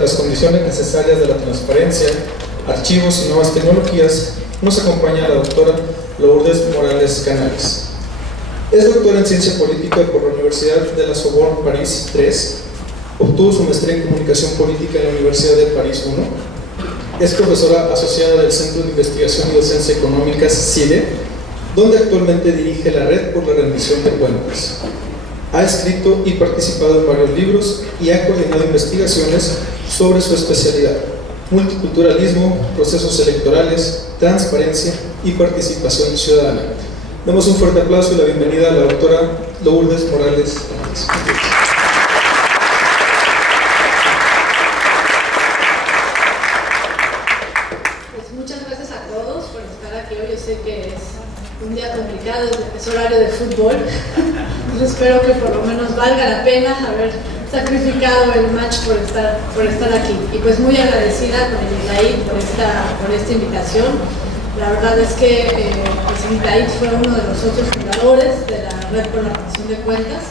las condiciones necesarias de la transparencia, archivos y nuevas tecnologías, nos acompaña la doctora Lourdes Morales Canales. Es doctora en Ciencia Política por la Universidad de la Sorbonne París III, obtuvo su maestría en Comunicación Política en la Universidad de París I, es profesora asociada del Centro de Investigación y Docencia Económicas CIDE, donde actualmente dirige la Red por la Rendición de Cuentas. Ha escrito y participado en varios libros y ha coordinado investigaciones sobre su especialidad: multiculturalismo, procesos electorales, transparencia y participación ciudadana. Damos un fuerte aplauso y la bienvenida a la doctora Lourdes Morales Canales. Pues muchas gracias a todos por estar aquí hoy. Yo sé que es un día complicado, es horario de fútbol. Entonces espero que por lo menos valga la pena haber sacrificado el match por estar aquí. Y pues muy agradecida con el INTAID por esta invitación. La verdad es que el INTAID fue uno de los socios fundadores de la Red por la Rendición de Cuentas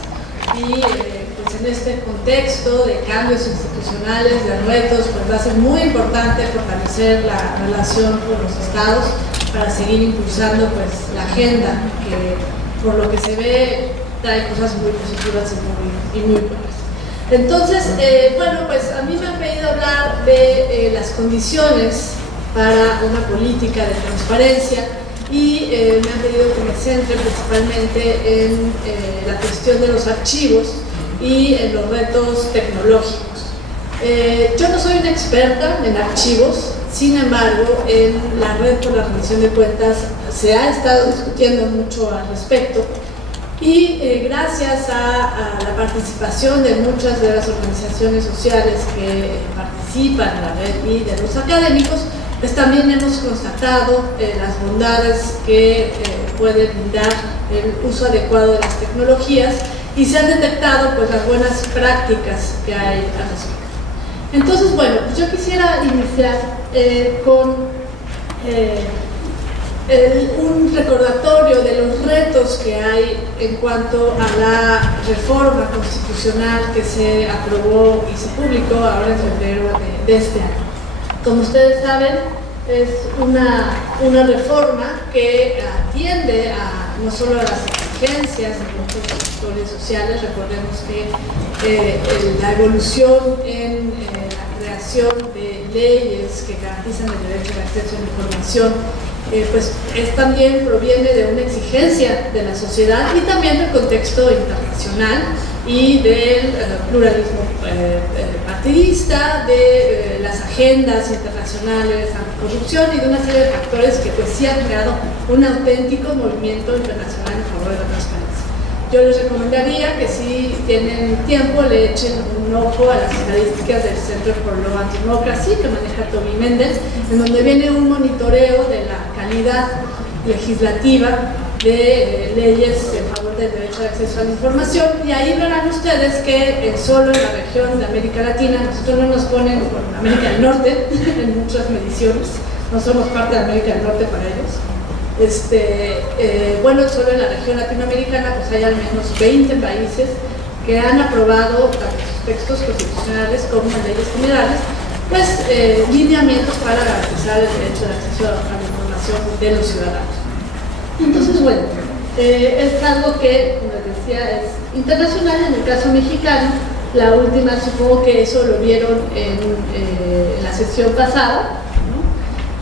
y pues en este contexto de cambios institucionales, de retos, pues va a ser muy importante fortalecer la relación con los estados para seguir impulsando pues la agenda que por lo que se ve trae cosas muy positivas y muy buenas. Entonces, bueno, pues a mí me han pedido hablar de las condiciones para una política de transparencia y me han pedido que me centre principalmente en la cuestión de los archivos y en los retos tecnológicos. Yo no soy una experta en archivos, sin embargo, en la Red por la Rendición de Cuentas se ha estado discutiendo mucho al respecto y gracias a la participación de muchas de las organizaciones sociales que participan en la red y de los académicos, pues también hemos constatado las bondades que puede brindar el uso adecuado de las tecnologías y se han detectado pues las buenas prácticas que hay al respecto. Entonces, bueno, yo quisiera iniciar con un recordatorio de los retos que hay en cuanto a la reforma constitucional que se aprobó y se publicó ahora en febrero de este año. Como ustedes saben, es una reforma que atiende no solo a las exigencias de muchos sectores sociales. Recordemos que la evolución en la creación de leyes que garantizan el derecho al acceso a la información pues también proviene de una exigencia de la sociedad y también del contexto internacional y del pluralismo partidista, de las agendas internacionales anticorrupción y de una serie de factores que pues sí han creado un auténtico movimiento internacional en favor de la transparencia. Yo les recomendaría que si tienen tiempo le echen un ojo a las estadísticas del Center for Law and Democracy que maneja Toby Mendel, en donde viene un monitoreo de la calidad legislativa de leyes en favor del derecho al acceso a la información, y ahí verán ustedes que solo en la región de América Latina, nosotros no nos ponen por América del Norte en muchas mediciones, no somos parte de América del Norte para ellos. Bueno, solo en la región latinoamericana pues hay al menos 20 países que han aprobado tanto sus textos constitucionales como en leyes generales pues lineamientos para garantizar el derecho al acceso a la información de los ciudadanos. Entonces, bueno, es algo que, como les decía, es internacional. En el caso mexicano, la última, supongo que eso lo vieron en la sesión pasada, ¿no?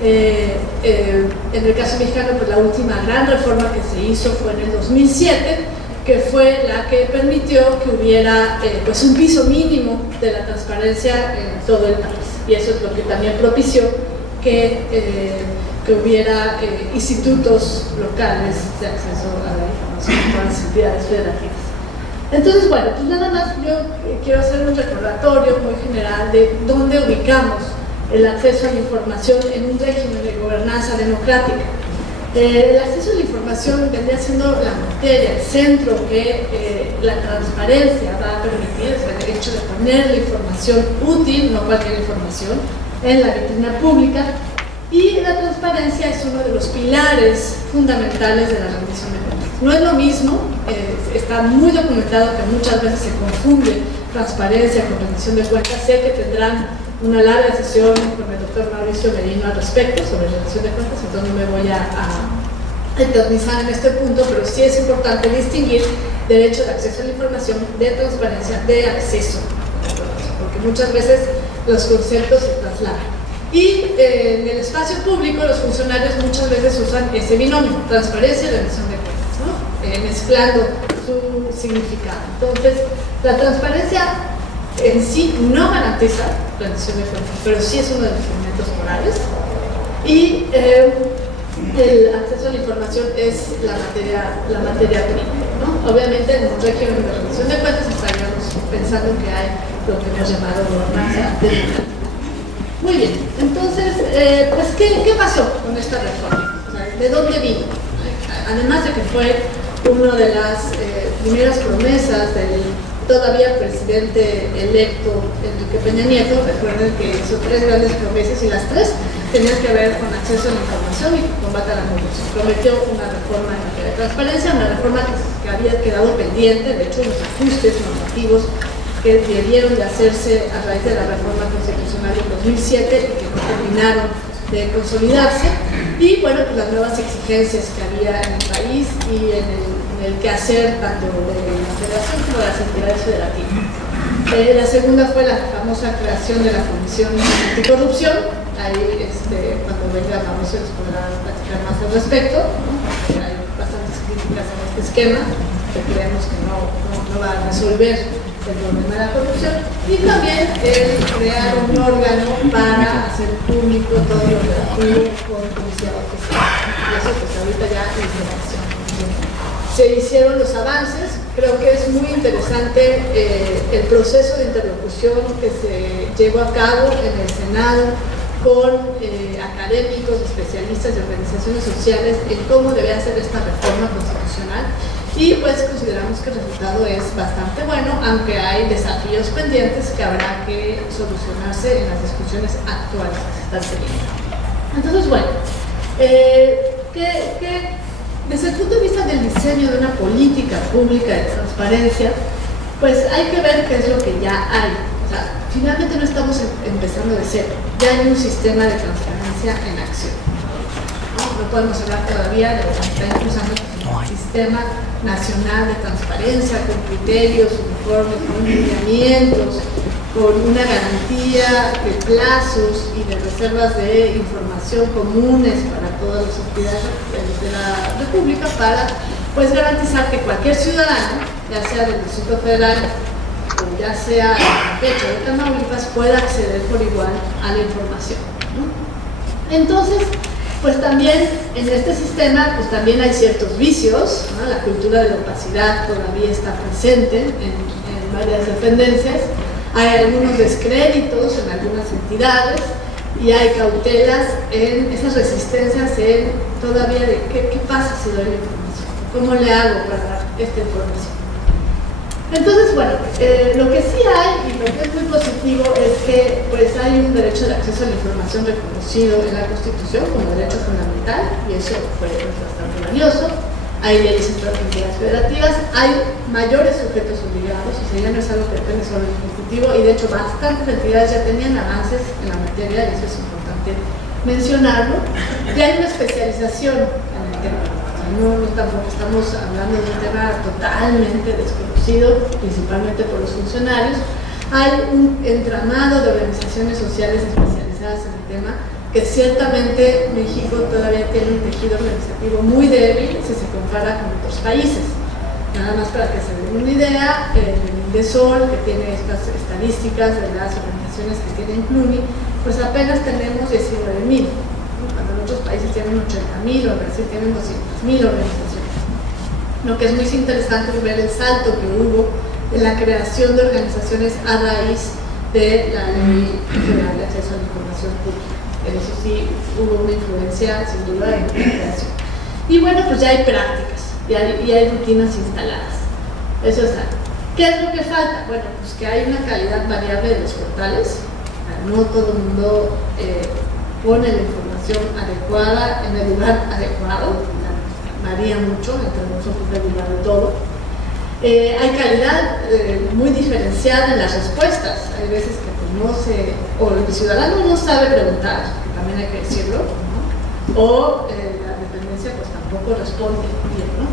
En el caso mexicano, pues la última gran reforma que se hizo fue en el 2007, que fue la que permitió que hubiera pues un piso mínimo de la transparencia en todo el país, y eso es lo que también propició que hubiera institutos locales de acceso a la información con las entidades federativas. Entonces, bueno, pues nada más yo quiero hacer un recordatorio muy general de dónde ubicamos el acceso a la información en un régimen de gobernanza democrática. El acceso a la información vendría siendo la materia, el centro que la transparencia va a permitir, es el derecho de poner la información útil, no cualquier información, en la vitrina pública. Y la transparencia es uno de los pilares fundamentales de la rendición de cuentas. No es lo mismo, está muy documentado que muchas veces se confunde transparencia con rendición de cuentas. Sé que tendrán una larga sesión con el doctor Mauricio Merino al respecto sobre rendición de cuentas, entonces no me voy a eternizar en este punto, pero sí es importante distinguir derecho de acceso a la información de transparencia de acceso a la información, porque muchas veces los conceptos se trasladan. Y en el espacio público los funcionarios muchas veces usan ese binomio, transparencia y rendición de cuentas, ¿no? Mezclando su significado. Entonces, la transparencia en sí no garantiza rendición de cuentas, pero sí es uno de los elementos morales. Y el acceso a la información es la materia prima, ¿no? Obviamente en un régimen de rendición de cuentas estaríamos pensando que hay lo que hemos llamado gobernanza democrática. Muy bien, entonces, pues, ¿qué pasó con esta reforma? O sea, ¿de dónde vino? Además de que fue una de las primeras promesas del todavía presidente electo Enrique Peña Nieto. Recuerden que hizo 3 grandes promesas y las 3 tenían que ver con acceso a la información y combate a la corrupción. Prometió una reforma en materia de transparencia, una reforma que había quedado pendiente, de hecho, los ajustes normativos que debieron de hacerse a raíz de la reforma constitucional de 2007 y que no terminaron de consolidarse, y bueno, pues las nuevas exigencias que había en el país y en el quehacer tanto de la Federación como de las entidades federativas. La segunda fue la famosa creación de la Comisión Anticorrupción. Ahí, cuando venga Mauricio les podrá platicar más al respecto, ¿no? Hay bastantes críticas en este esquema que creemos que no va a resolver el problema de la corrupción, y también crear un órgano para hacer público todo lo relativo con publicidad oficial. Y eso pues ahorita ya es información. Se hicieron los avances. Creo que es muy interesante el proceso de interlocución que se llevó a cabo en el Senado con académicos, especialistas y organizaciones sociales en cómo debe hacer esta reforma constitucional, y pues consideramos que el resultado es bastante bueno, aunque hay desafíos pendientes que habrá que solucionarse en las discusiones actuales que se están teniendo. Entonces, bueno, desde el punto de vista del diseño de una política pública de transparencia, pues hay que ver qué es lo que ya hay. O sea, finalmente no estamos empezando de cero, ya hay un sistema de transparencia en acción. No podemos hablar todavía de lo que está impulsando el Sistema Nacional de Transparencia, con criterios, uniformes, con lineamientos, con una garantía de plazos y de reservas de información comunes para todas las entidades de la República, para pues garantizar que cualquier ciudadano, ya sea del Distrito Federal o ya sea de Campeche o de Tamaulipas, pueda acceder por igual a la información, ¿no? Entonces, pues también en este sistema pues también hay ciertos vicios, ¿no? La cultura de la opacidad todavía está presente en varias dependencias, hay algunos descréditos en algunas entidades y hay cautelas en esas resistencias en todavía de qué pasa si doy la información, cómo le hago para dar esta información. Entonces, bueno, lo que sí hay y lo que es muy positivo es que pues hay un derecho de acceso a la información reconocido en la Constitución como derecho fundamental, y eso fue bastante valioso. Hay leyes en todas las entidades federativas, hay mayores sujetos obligados, o sea, ya no es algo que depende solo del Ejecutivo, y de hecho bastantes entidades ya tenían avances en la materia, y eso es importante mencionarlo. Y hay una especialización en el tema. No tampoco estamos hablando de un tema totalmente desconocido, principalmente por los funcionarios. Hay un entramado de organizaciones sociales especializadas en el tema, que ciertamente México todavía tiene un tejido organizativo muy débil si se compara con otros países. Nada más para que se den una idea, el INDESOL, que tiene estas estadísticas de las organizaciones que tienen CLUNY, pues apenas tenemos 19,000. Cuando en otros países tienen 80,000 o en Brasil tienen 200,000 organizaciones. Lo que es muy interesante es ver el salto que hubo en la creación de organizaciones a raíz de la Ley Federal de Acceso a la Información Pública. En eso sí hubo una influencia sin duda en la creación. Y bueno, pues ya hay prácticas y hay rutinas instaladas. Eso es algo. ¿Qué es lo que falta? Bueno, pues que hay una calidad variable de los portales. No todo el mundo pone la información adecuada en el lugar adecuado, varía mucho, entre nosotros regular de todo. Hay calidad muy diferenciada en las respuestas. Hay veces que pues, no se, o el ciudadano no sabe preguntar, que también hay que decirlo, ¿no? O la dependencia pues tampoco responde bien, ¿no?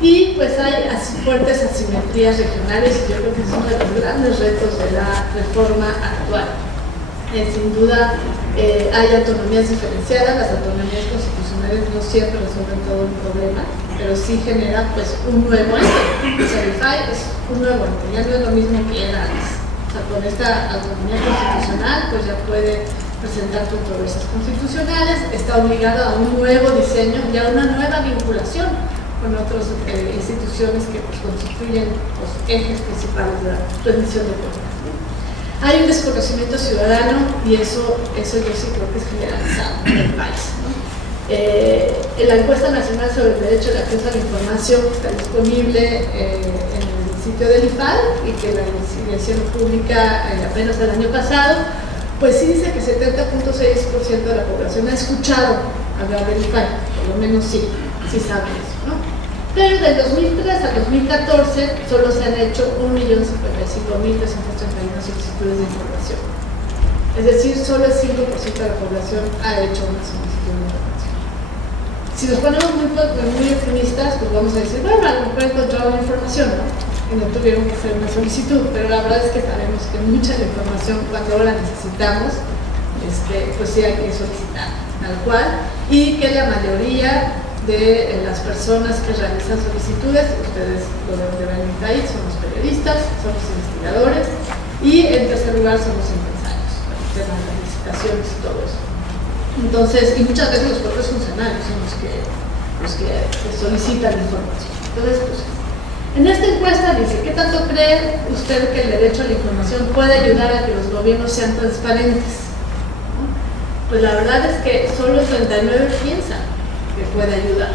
Y pues hay fuertes asimetrías regionales y yo creo que es uno de los grandes retos de la reforma actual. Sin duda hay autonomías diferenciadas, las autonomías constitucionales no siempre resuelven todo un problema, pero sí genera pues un nuevo ente. O sea, el IFAI es un nuevo ente, ya no es lo mismo que era antes. O sea, con esta autonomía constitucional pues ya puede presentar controversias constitucionales, está obligado a un nuevo diseño y a una nueva vinculación con otras instituciones que pues, constituyen los ejes principales de la rendición de cuentas. Hay un desconocimiento ciudadano y eso yo sí creo que es generalizado en el país, ¿no? En la encuesta nacional sobre el derecho de acceso a la información que está disponible en el sitio del IFAI y que la hicieron pública apenas el año pasado, pues sí dice que 70.6% de la población ha escuchado hablar del IFAI, por lo menos sí saben eso, ¿no? Pero del 2003 al 2014 solo se han hecho 1.055.331 solicitudes de información. Es decir, solo el 5% de la población ha hecho una solicitud de información. Si nos ponemos muy optimistas, pues vamos a decir, bueno, a lo mejor encontraron información, ¿no? Y no tuvieron que hacer una solicitud, pero la verdad es que sabemos que mucha de la información, cuando la necesitamos, pues sí hay que solicitar, tal cual, y que la mayoría de las personas que realizan solicitudes, ustedes lo deben de ver en mi país, son los periodistas, son los investigadores y en tercer lugar son los empresarios, el tema de las licitaciones y todo eso. Entonces, y muchas veces los propios funcionarios son los que solicitan información. Entonces, pues, en esta encuesta dice, ¿qué tanto cree usted que el derecho a la información puede ayudar a que los gobiernos sean transparentes? ¿No? Pues la verdad es que solo el 39 piensan que puede ayudar.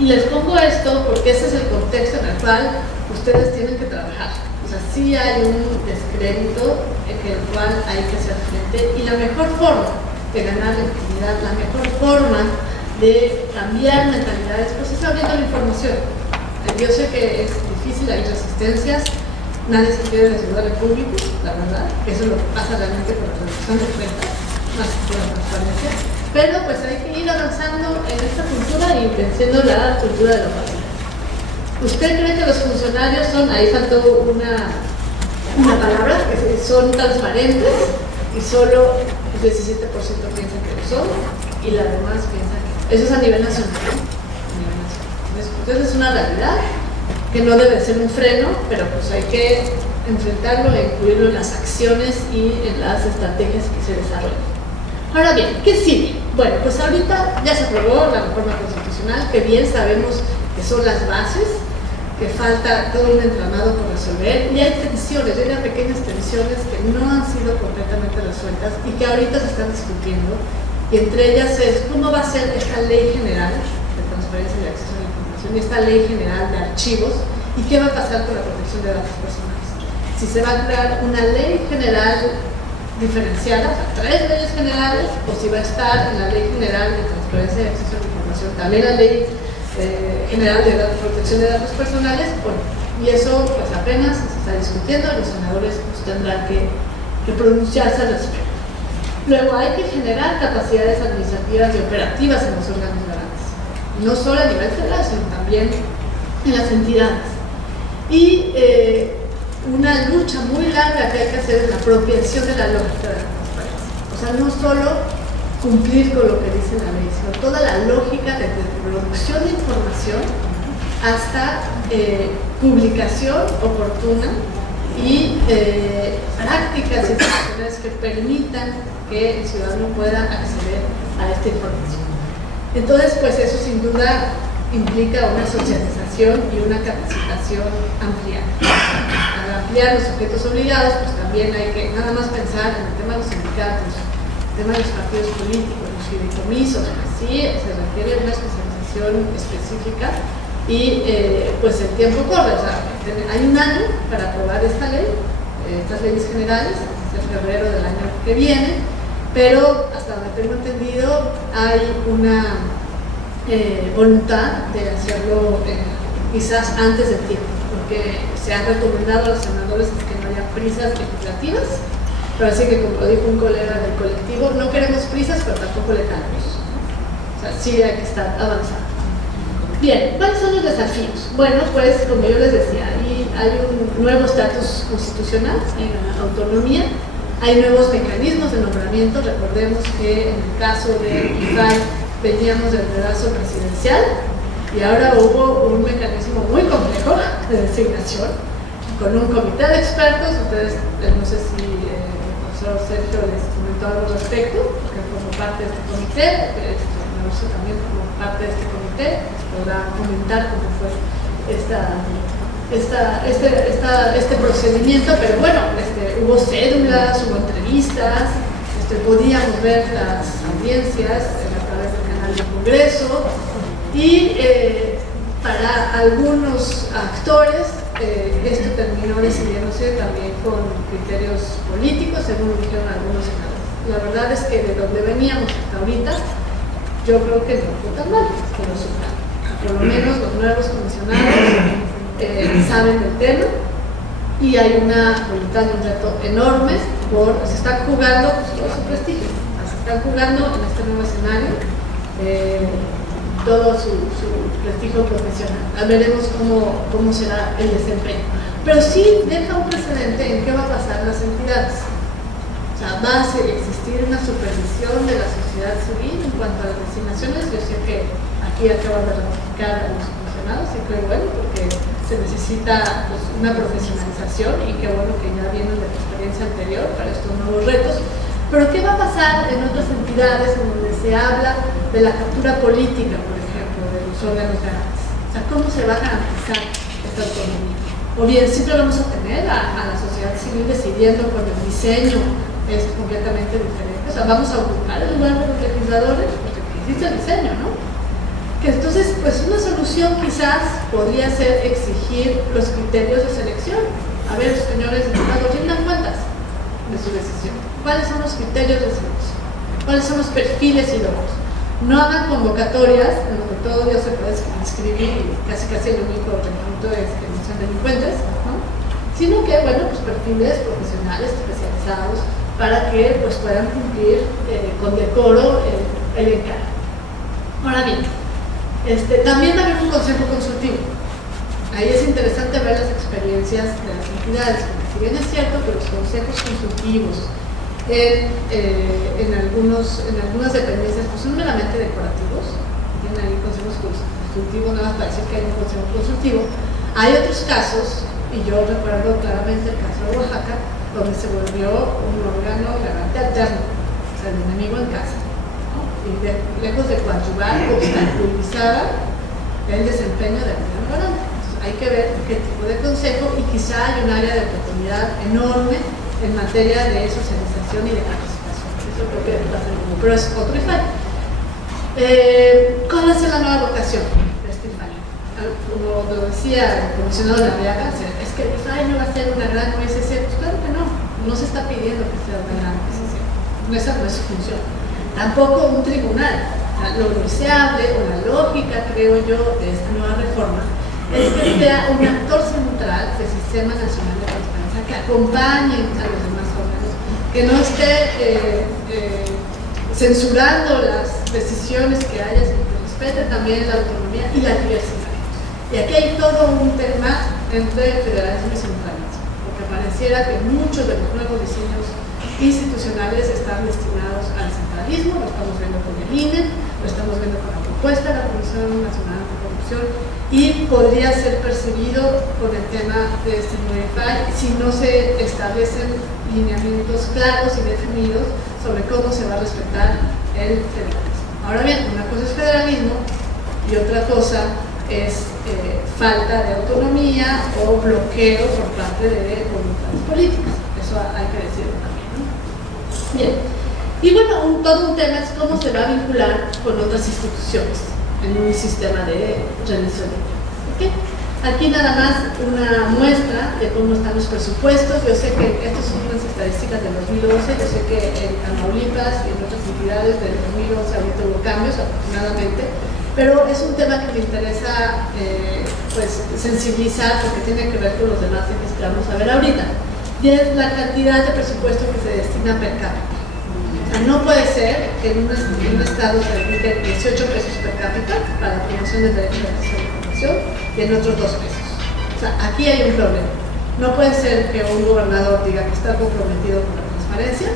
Y les pongo esto porque ese es el contexto en el cual ustedes tienen que trabajar. O sea, sí hay un descrédito en el cual hay que hacer frente y la mejor forma de ganar legitimidad, la mejor forma de cambiar mentalidades, pues es abriendo la información. Yo sé que es difícil, hay resistencias, nadie se quiere desnudar en público, la verdad, eso es lo que pasa realmente con la reducción de cuentas, más que con la transparencia. Pero pues hay que ir avanzando en esta cultura y venciendo la cultura de la opacidad. ¿Usted cree que los funcionarios son, ahí faltó una palabra, que son transparentes y solo el 17% piensan que lo son y las demás piensan que eso es a nivel nacional? Entonces es una realidad que no debe ser un freno, pero pues hay que enfrentarlo e incluirlo en las acciones y en las estrategias que se desarrollan. Ahora bien, ¿qué sigue? Bueno, pues ahorita ya se aprobó la reforma constitucional, que bien sabemos que son las bases, que falta todo un entramado por resolver, y hay tensiones, hay unas pequeñas tensiones que no han sido completamente resueltas y que ahorita se están discutiendo, y entre ellas es cómo va a ser esta ley general de transparencia y acceso a la información y esta ley general de archivos, y qué va a pasar con la protección de datos personales. Si se va a crear una ley general diferenciada, o sea, 3 leyes generales, o si va a estar en la Ley General de Transparencia y Acceso a la Información, también la Ley General de Protección de Datos Personales, bueno, y eso pues apenas se está discutiendo, los senadores pues, tendrán que pronunciarse al respecto. Luego hay que generar capacidades administrativas y operativas en los órganos garantes, no solo a nivel federal, sino también en las entidades. Y una lucha muy larga que hay que hacer es la apropiación de la lógica de la transparencia. O sea, no solo cumplir con lo que dice la ley, sino toda la lógica desde producción de información hasta publicación oportuna y prácticas institucionales que permitan que el ciudadano pueda acceder a esta información. Entonces, pues eso sin duda implica una socialización y una capacitación ampliada. Al ampliar los sujetos obligados, pues también hay que nada más pensar en el tema de los sindicatos, el tema de los partidos políticos, los fideicomisos, pues sí, se requiere una especialización específica y pues el tiempo corre, o sea, hay un año para aprobar esta ley, estas leyes generales, en febrero del año que viene, pero hasta donde tengo entendido hay una voluntad de hacerlo quizás antes del tiempo, porque se ha recomendado a los senadores que no haya prisas legislativas, pero así que como dijo un colega del colectivo, no queremos prisas, pero tampoco letargos. O sea, sí hay que estar avanzando. Bien, ¿cuáles son los desafíos? Bueno, pues como yo les decía, hay un nuevo estatus constitucional en la autonomía, hay nuevos mecanismos de nombramiento. Recordemos que en el caso de IFAI veníamos del dedazo presidencial y ahora hubo un mecanismo muy complejo de designación con un comité de expertos. Ustedes, no sé si el profesor Sergio les comentó algo al respecto, porque formó parte de este comité, Mauricio también formó parte de este comité, podrá comentar cómo fue este procedimiento, pero bueno, hubo cédulas, hubo entrevistas, podíamos ver las audiencias a través del canal del Congreso y para algunos actores esto terminó decidiéndose también con criterios políticos, según lo dijeron algunos senadores. La verdad es que de donde veníamos hasta ahorita, yo creo que no fue tan mal como resultado. Por lo menos los nuevos comisionados saben del tema y hay una voluntad y un reto enorme se están jugando todo su prestigio, se están jugando en este nuevo escenario todo su prestigio profesional. Veremos cómo será el desempeño, pero sí deja un precedente en qué va a pasar en las entidades. O sea, va a existir una supervisión de la sociedad civil en cuanto a las designaciones. Yo sé que aquí acaban de ratificar a los comisionados y creo bueno, porque se necesita pues, una profesionalización y qué bueno que ya vienen de la experiencia anterior para estos nuevos retos. Pero ¿qué va a pasar en otras entidades en donde se habla de la captura política, por ejemplo, de los órganos garantes? O sea, ¿cómo se va a garantizar esta autonomía? O bien, siempre vamos a tener a la sociedad civil decidiendo con el diseño es completamente diferente. O sea, vamos a ocupar el lugar de los legisladores porque existe el diseño, ¿no? Que entonces, pues una solución quizás podría ser exigir los criterios de selección. A ver, señores diputados, rindan cuentas de su decisión. ¿Cuáles son los criterios de selección? ¿Cuáles son los perfiles idóneos? No hagan convocatorias en donde todo Dios se puede inscribir y casi el único requisito es que no sean delincuentes, ¿no? Sino que, bueno, pues perfiles profesionales especializados para que pues, puedan cumplir con decoro el encargo. Ahora bien, también va a haber un consejo consultivo. Ahí es interesante ver las experiencias de las entidades, porque si bien es cierto que los consejos consultivos en algunas dependencias pues, son meramente decorativos, tienen ahí consejos consultivos, nada más para decir que hay un consejo consultivo. Hay otros casos, y yo recuerdo claramente el caso de Oaxaca, donde se volvió un órgano garante alterno, o sea, el enemigo en casa, ¿no? Y lejos de coadyuvar, obstaculizaba el desempeño del órgano garante. Entonces, hay que ver qué tipo de consejo y quizá hay un área de oportunidad enorme en materia de socialización y de capacitación. Eso creo que va a ser como, pero es otro IFAI. ¿Cuál va a ser la nueva vocación de este IFAI? Como lo decía el comisionado de la Arriaga, es que el IFAI no va a ser una gran OSC. Pues claro que no se está pidiendo que sea una gran OSC. Esa no es su función. Tampoco un tribunal. Lo deseable o la lógica, creo yo, de esta nueva reforma es que sea un actor central del Sistema Nacional de Transparencia, que acompañe a los demás órganos, que no esté censurando las decisiones que haya, sino que respete también la autonomía y la diversidad. Y aquí hay todo un tema entre federalismo y centralismo, porque pareciera que muchos de los nuevos diseños institucionales están destinados al centralismo. Lo estamos viendo con el INE, lo estamos viendo con la propuesta de la Comisión Nacional Anticorrupción y podría ser percibido con el tema de este nuevo IFAI si no se establecen lineamientos claros y definidos sobre cómo se va a respetar el federalismo. Ahora bien, una cosa es federalismo y otra cosa es falta de autonomía o bloqueo por parte de voluntades políticas. Eso hay que decirlo también, ¿no? Bien, y bueno, todo un tema es cómo se va a vincular con otras instituciones en un sistema de rendición de cuentas. ¿Okay? Aquí nada más una muestra de cómo están los presupuestos. Yo sé que estas son unas estadísticas del 2011, yo sé que en Tamaulipas y en otras entidades del 2011 ahorita hubo cambios, afortunadamente, pero es un tema que me interesa pues, sensibilizar porque tiene que ver con los debates que vamos a ver ahorita. Y es la cantidad de presupuesto que se destina per cápita. O sea, no puede ser que en un estado se dediquen 18 pesos per cápita para la promoción del derecho de acceso a la información y en otros 2 pesos. O sea, aquí hay un problema. No puede ser que un gobernador diga que está comprometido con la transparencia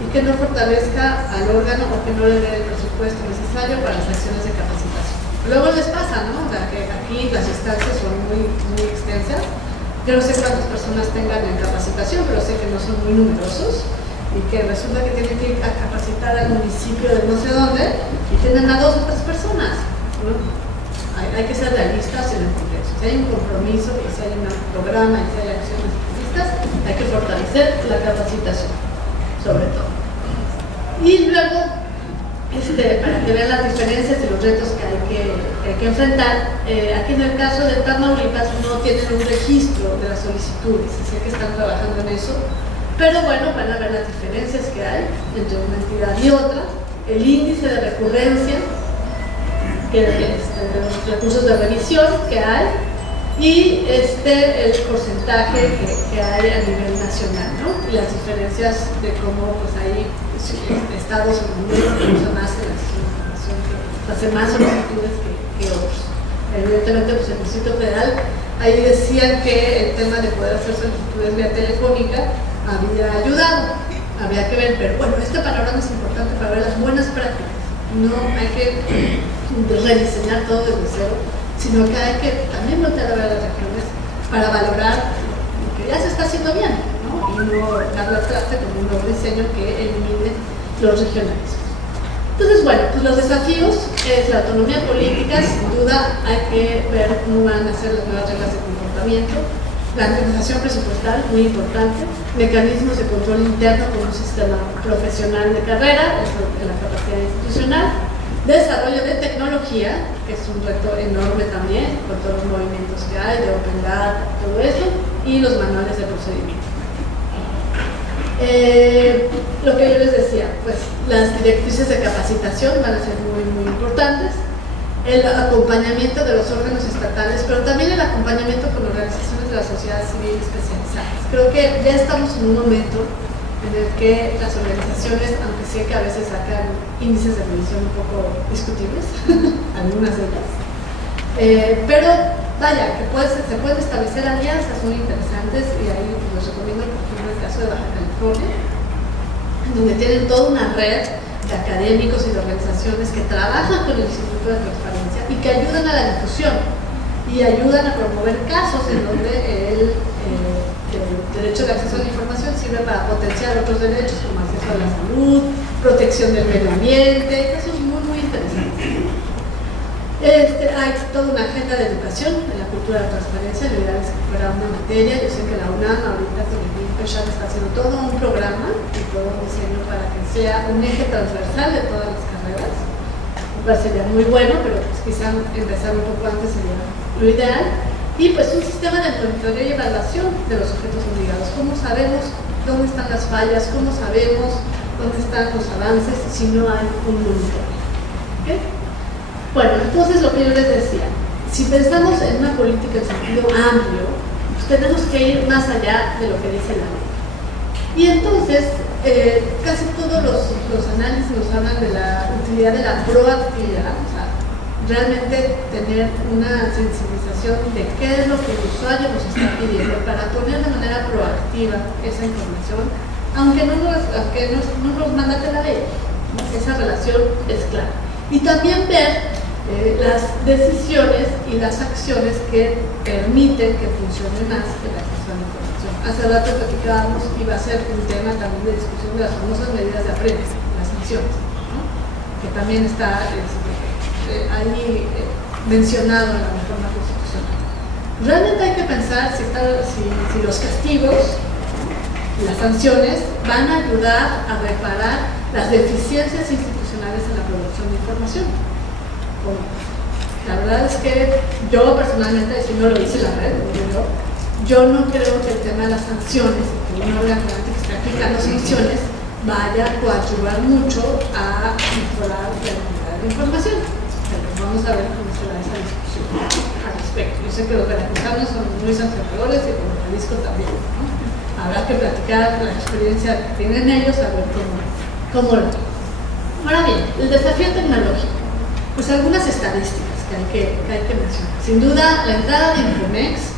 y que no fortalezca al órgano o que no le dé el presupuesto necesario para las acciones de capacitación. Luego les pasa, ¿no? O sea, que aquí las instancias son muy extensas. Yo no sé cuántas personas tengan en capacitación, pero sé que no son muy numerosos y que resulta que tienen que ir a capacitar al municipio de no sé dónde y tienen a 2 o 3 personas, ¿no? Hay que ser realistas en el Congreso. Si hay un compromiso, si hay un programa, si hay acciones específicas, hay que fortalecer la capacitación, sobre todo. Y luego, para que vean las diferencias y los retos que hay que enfrentar, aquí en el caso de Tamaulipas no tienen un registro de las solicitudes, sé que están trabajando en eso, pero bueno, van a ver las diferencias que hay entre una entidad y otra, el índice de recurrencia, de los recursos de revisión que hay, y el porcentaje que hay a nivel nacional, ¿no? Y las diferencias de cómo pues, hay estados en el mundo que usan más en la información, que hacen más solicitudes que otros. Evidentemente, pues el Distrito Federal, ahí decían que el tema de poder hacer solicitudes vía telefónica había ayudado, había que ver, pero bueno, este panorama es importante para ver las buenas prácticas. No hay que rediseñar todo desde cero, sino que hay que también voltear a ver las regiones para valorar lo que ya se está haciendo bien, ¿no? Y no darle al traste como un nuevo diseño que elimine los regionalismos. Entonces, bueno, pues los desafíos es la autonomía política, sin duda hay que ver cómo van a ser las nuevas reglas de comportamiento, la organización presupuestal, muy importante, mecanismos de control interno con un sistema profesional de carrera, la capacidad institucional, desarrollo de tecnología, que es un reto enorme también, con todos los movimientos que hay, de Open Data, todo eso, y los manuales de procedimiento. Lo que yo les decía, pues las directrices de capacitación van a ser muy importantes, el acompañamiento de los órganos estatales, pero también el acompañamiento con organizaciones de la sociedad civil especializadas. Creo que ya estamos en un momento en el que las organizaciones, aunque sé que a veces sacan índices de revisión un poco discutibles, algunas de ellas, pero vaya, que se pueden establecer alianzas muy interesantes y ahí les recomiendo, por ejemplo, el caso de Baja California, donde tienen toda una red de académicos y de organizaciones que trabajan con el Instituto de Transparencia y que ayudan a la difusión y ayudan a promover casos en donde el derecho de acceso a la información sirve para potenciar otros derechos como acceso a la salud, protección del medio ambiente, casos muy interesantes. Hay toda una agenda de educación en la cultura de la transparencia, lo ideal es que fuera una materia. Yo sé que la UNAM ahorita con el INPESHAN está haciendo todo un programa y todo un diseño para que sea un eje transversal de todas las carreras, lo cual sería muy bueno, pero pues quizá empezar un poco antes sería lo ideal. Y pues un sistema de monitoreo y evaluación de los sujetos obligados. ¿Cómo sabemos dónde están las fallas? ¿Cómo sabemos dónde están los avances si no hay un monitoreo? ¿Okay? Bueno, entonces lo que yo les decía, si pensamos en una política en sentido amplio, pues tenemos que ir más allá de lo que dice la ley. Y entonces, casi todos los análisis nos hablan de la utilidad de la proactividad, o sea, realmente tener una sensibilización de qué es lo que el usuario nos está pidiendo para poner de manera proactiva esa información, aunque no nos mandate la ley, esa relación es clara. Y también ver las decisiones y las acciones que permiten que funcione más el acceso a la información. Hace rato platicábamos que iba a ser un tema también de discusión de las famosas medidas de aprendizaje, las sanciones, ¿no? Que también está ahí mencionado en la reforma constitucional. Realmente hay que pensar si los castigos, las sanciones, van a ayudar a reparar las deficiencias institucionales en la producción de información. La verdad es que yo personalmente, si no lo dice la red, yo no creo que el tema de las sanciones, que un órgano que está aplicando sanciones, vaya a coadyuvar mucho a mejorar la calidad de la información. Pero no vamos a ver cómo se da esa discusión al respecto. Yo sé que los veracruzanos son muy santiagueros y como Jalisco también, ¿no? Habrá que platicar la experiencia que tienen ellos, a ver cómo lo ven. Ahora bien, el desafío tecnológico, pues algunas estadísticas que hay que mencionar. Sin duda, la entrada de Infomex,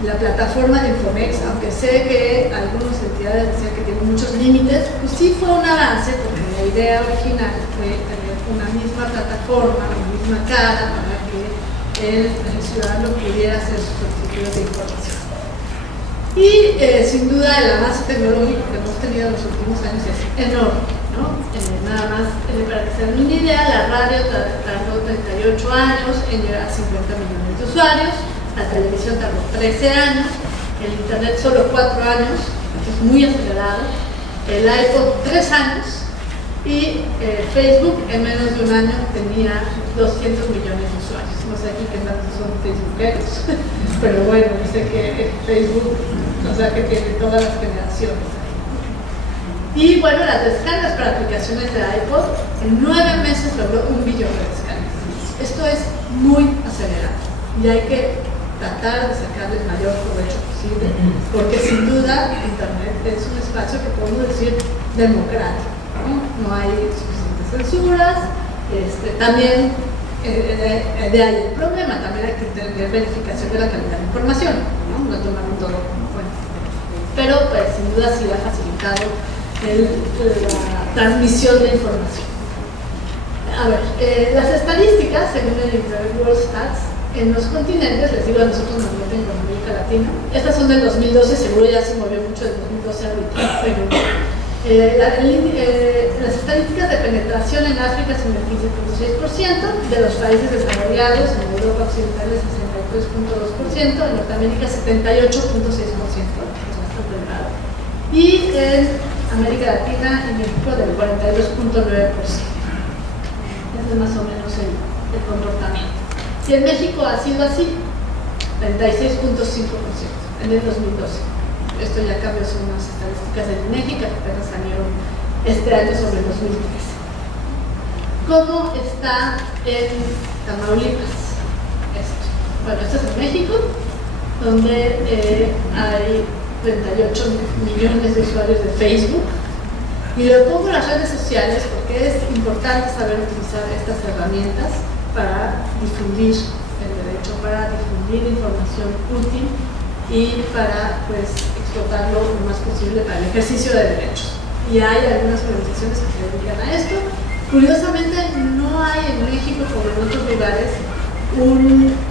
la plataforma de Infomex, aunque sé que algunas entidades decían que tiene muchos límites, pues sí fue un avance, porque la idea original fue tener una misma plataforma, una misma cara, para que el ciudadano pudiera hacer sus solicitudes de información. Y sin duda el avance tecnológico que hemos tenido en los últimos años es enorme, ¿no? Nada más, para que se den una idea, la radio tardó 38 años en llegar a 50 millones de usuarios, la televisión tardó 13 años, el internet solo 4 años, es muy acelerado, el iPod 3 años y Facebook en menos de un año tenía 200 millones de usuarios. No sé aquí qué tantos son facebookeros, pero bueno, yo sé que Facebook, o sea que tiene todas las generaciones. Y bueno, las descargas para aplicaciones de iPod en 9 meses logró 1 billón de descargas. Esto es muy acelerado y hay que tratar de sacarle el mayor provecho posible, porque sin duda Internet es un espacio que podemos decir democrático, no hay suficientes censuras, también de ahí el problema, también hay que tener verificación de la calidad de información, no tomaron todo como fuente, pero pues sin duda sí ha facilitado la transmisión de información. A ver, las estadísticas, según el World Stats, en los continentes, les digo a nosotros normalmente en América Latina, estas son del 2012, seguro ya se movió mucho del 2012 ahorita, pero las estadísticas de penetración en África son del 15.6%, de los países desarrollados, en Europa Occidental es 63.2%, en Norteamérica 78.6%, es bastante elevado, y en América Latina y México del 42.9%. Ese es más o menos el comportamiento. Y en México ha sido así, 36.5% en el 2012. Esto ya cambió, son unas estadísticas del INEGI que apenas salieron este año sobre 2013. ¿Cómo está en Tamaulipas esto? Bueno, esto es en México, donde hay 38 millones de usuarios de Facebook. Y lo pongo en las redes sociales porque es importante saber utilizar estas herramientas para difundir el derecho, para difundir información útil y para pues explotarlo lo más posible para el ejercicio de derechos. Y hay algunas organizaciones que se dedican a esto. Curiosamente no hay en México como en otros lugares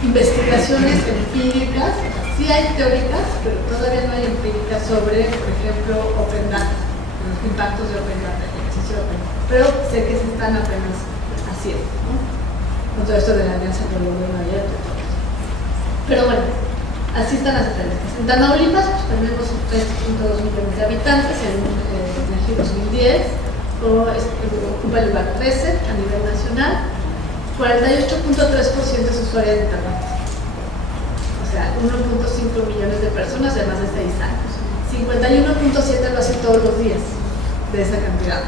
investigaciones empíricas, sí hay teóricas, pero todavía no hay empíricas sobre, por ejemplo, Open Data, los impactos de Open Data, el ejercicio de Open Data, pero sé que se están apenas haciendo, ¿no? Con todo esto de la alianza por el gobierno abierto y todo eso. Pero bueno, así están las estadísticas. En Tamaulipas pues, tenemos 3.2 millones de habitantes en el 2010, ocupa el lugar 13 a nivel nacional, 48.3% es usuaria de Internet. O sea, 1.5 millones de personas de más de 6 años. 51.7 lo hace todos los días de esa cantidad.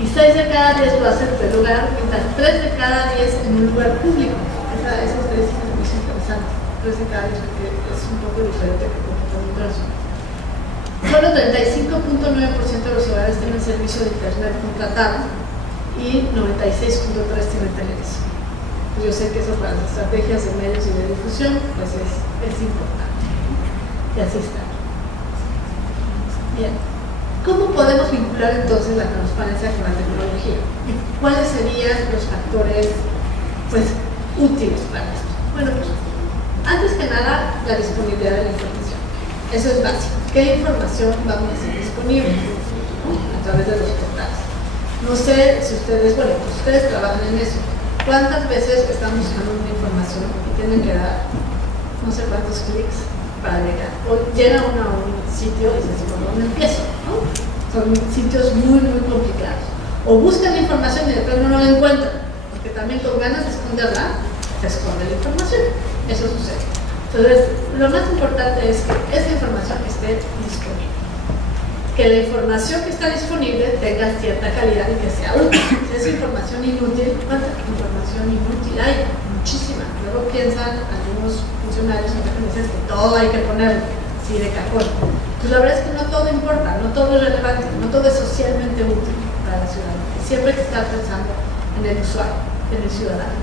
Y 6 de cada 10 lo hace en primer lugar, mientras 3 de cada 10 en un lugar público. Esa estadística es muy interesante. 3 de cada 10 porque es un poco diferente que el comportamiento nacional. Solo 35.9% de los hogares tienen servicio de Internet contratado y 96.3% tienen televisión. Pues yo sé que eso para las estrategias de medios y de difusión pues es importante. Y así está. Bien. ¿Cómo podemos vincular entonces la transparencia con la tecnología? ¿Y cuáles serían los factores pues, útiles para esto? Bueno, pues, antes que nada, la disponibilidad de la información. Eso es básico. ¿Qué información vamos a hacer disponible? A través de los portales. No sé si ustedes, bueno, pues ustedes trabajan en eso. ¿Cuántas veces están buscando una información y tienen que dar no sé cuántos clics para llegar? O llega uno a un sitio y se dice, ¿por dónde empiezo? ¿No? Son sitios muy, muy complicados. O buscan la información y de pronto no la encuentran, porque también con ganas de esconderla, se esconde la información. Eso sucede. Entonces, lo más importante es que esa información esté disponible. que la información que está disponible tenga cierta calidad y que sea útil. Si es información inútil, ¿cuánta información inútil hay? Muchísima. Luego piensan algunos funcionarios en que todo hay que ponerlo, así de cajón. Pues la verdad es que no todo importa, no todo es relevante, no todo es socialmente útil para la ciudadanía. Siempre hay que estar pensando en el usuario, en el ciudadano.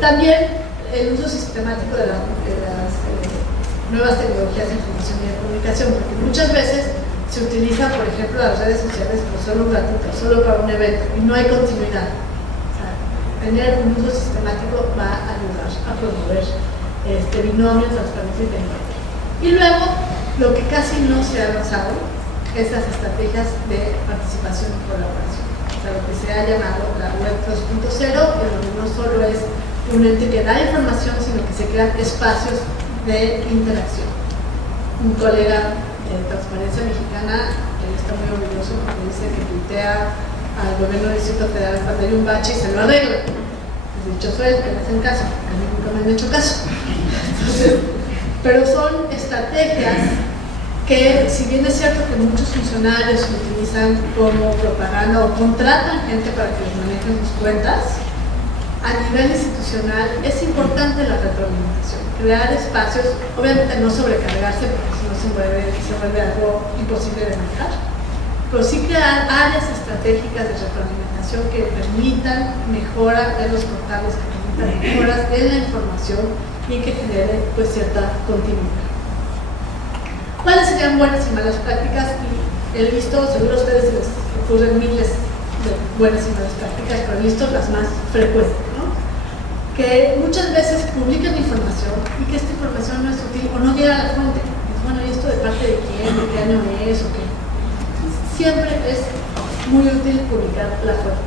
También el uso sistemático de las nuevas tecnologías de información y de comunicación, porque muchas veces se utiliza, por ejemplo, las redes sociales por solo un ratito, solo para un evento, y no hay continuidad. O sea, tener un uso sistemático va a ayudar a promover binomio, transparencia y tecnología. Y luego, lo que casi no se ha avanzado es las estrategias de participación y colaboración. O sea, lo que se ha llamado la web 2.0, en donde no solo es un ente que da información, sino que se crean espacios de interacción. Un colega de Transparencia Mexicana, él está muy orgulloso porque dice que tuitea al gobierno del Distrito Federal cuando hay un bache y se lo arregla. Pues dichoso es que le hacen caso, a mí nunca me han hecho caso. Entonces, pero son estrategias que, si bien es cierto que muchos funcionarios lo utilizan como propaganda o contratan gente para que les manejen sus cuentas, a nivel institucional es importante la retroalimentación, crear espacios, obviamente no sobrecargarse porque si no se vuelve algo imposible de manejar, pero sí crear áreas estratégicas de retroalimentación que permitan mejora de los portales, que permitan mejoras de la información y que genere pues cierta continuidad. ¿Cuáles serían buenas y malas prácticas? Y he visto, seguro a ustedes les ocurren miles de buenas y malas prácticas, pero he visto las más frecuentes, ¿no? Que muchas veces publican información y que esta información no es útil o no llega a la fuente. Es, bueno, ¿y esto de parte de quién? ¿De qué año es? ¿O qué? Siempre es muy útil publicar la fuente.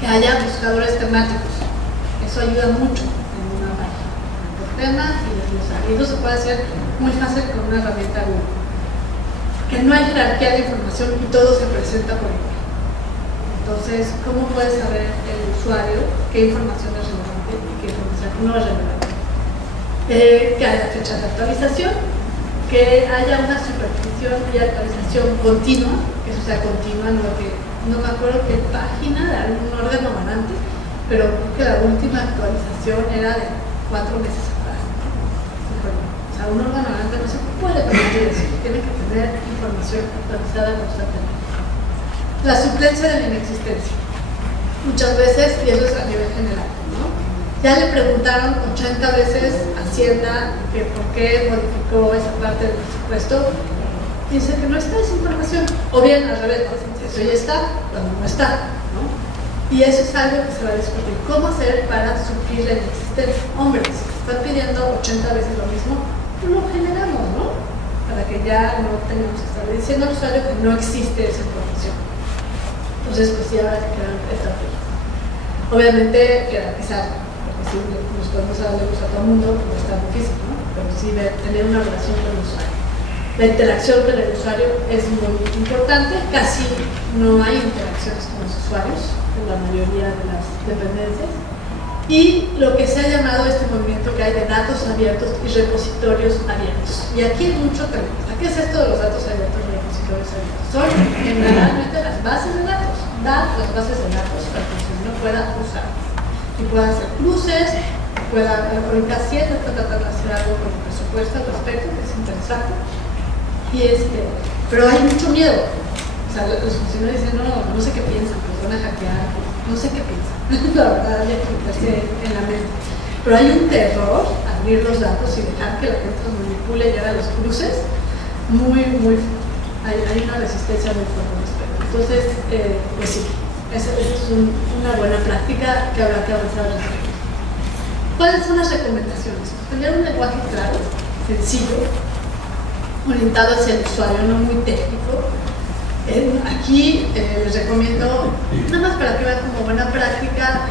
Que haya buscadores temáticos. Eso ayuda mucho en una página. Por tema y desglosar. Y eso se puede hacer muy fácil con una herramienta Google. Que no hay jerarquía de información y todo se presenta por igual. Entonces, ¿cómo puede saber el usuario qué información es relevante y qué información no es relevante? Que haya fechas de actualización, que haya una supervisión y actualización continua, que eso sea continua, no me acuerdo qué página de algún órgano garante, pero creo que la última actualización era de 4 meses atrás. O sea, un órgano garante no se puede permitir eso, tiene que tener información actualizada constantemente. La suplencia de la inexistencia. Muchas veces, y eso es a nivel general, ¿no? Ya le preguntaron 80 veces a Hacienda que por qué modificó esa parte del presupuesto. Dice que no está esa información. O bien al revés, eso ya está, cuando no está, ¿no? Y eso es algo que se va a discutir. ¿Cómo hacer para suplir la inexistencia? Hombre, si están pidiendo 80 veces lo mismo, pues lo generamos, ¿no? Para que ya no tengamos que estar diciendo al usuario que no existe esa información. Entonces, pues sí, habrá que crear estrategias. Obviamente, jerarquizar, porque si nos podemos darle gusto a todo el mundo, pues está difícil, ¿no? Pero sí tener una relación con el usuario. La interacción con el usuario es muy importante, casi no hay interacciones con los usuarios en la mayoría de las dependencias. Y lo que se ha llamado este movimiento que hay de datos abiertos y repositorios abiertos. Y aquí hay mucho tema. ¿Qué es esto de los datos abiertos y repositorios abiertos? Son generalmente las bases de datos. Dar las bases de datos para que el usuario pueda usar. Y pueda hacer cruces, ahorita sí está tratando de hacer algo con el presupuesto al respecto, que es interesante. Pero hay mucho miedo. O sea, los funcionarios dicen, no sé qué piensan, pues van a hackear, no sé qué piensan. La verdad, hay que meterse en la mente. Pero hay un terror abrir los datos y dejar que la gente los manipule y haga los cruces. Hay una resistencia muy fuerte al respecto. Entonces, pues sí, esa es una buena práctica que habrá que avanzar al respecto. ¿Cuáles son las recomendaciones? Tener un lenguaje claro, sencillo, orientado hacia el usuario, no muy técnico. Aquí les recomiendo, nada más para que vean como buena práctica,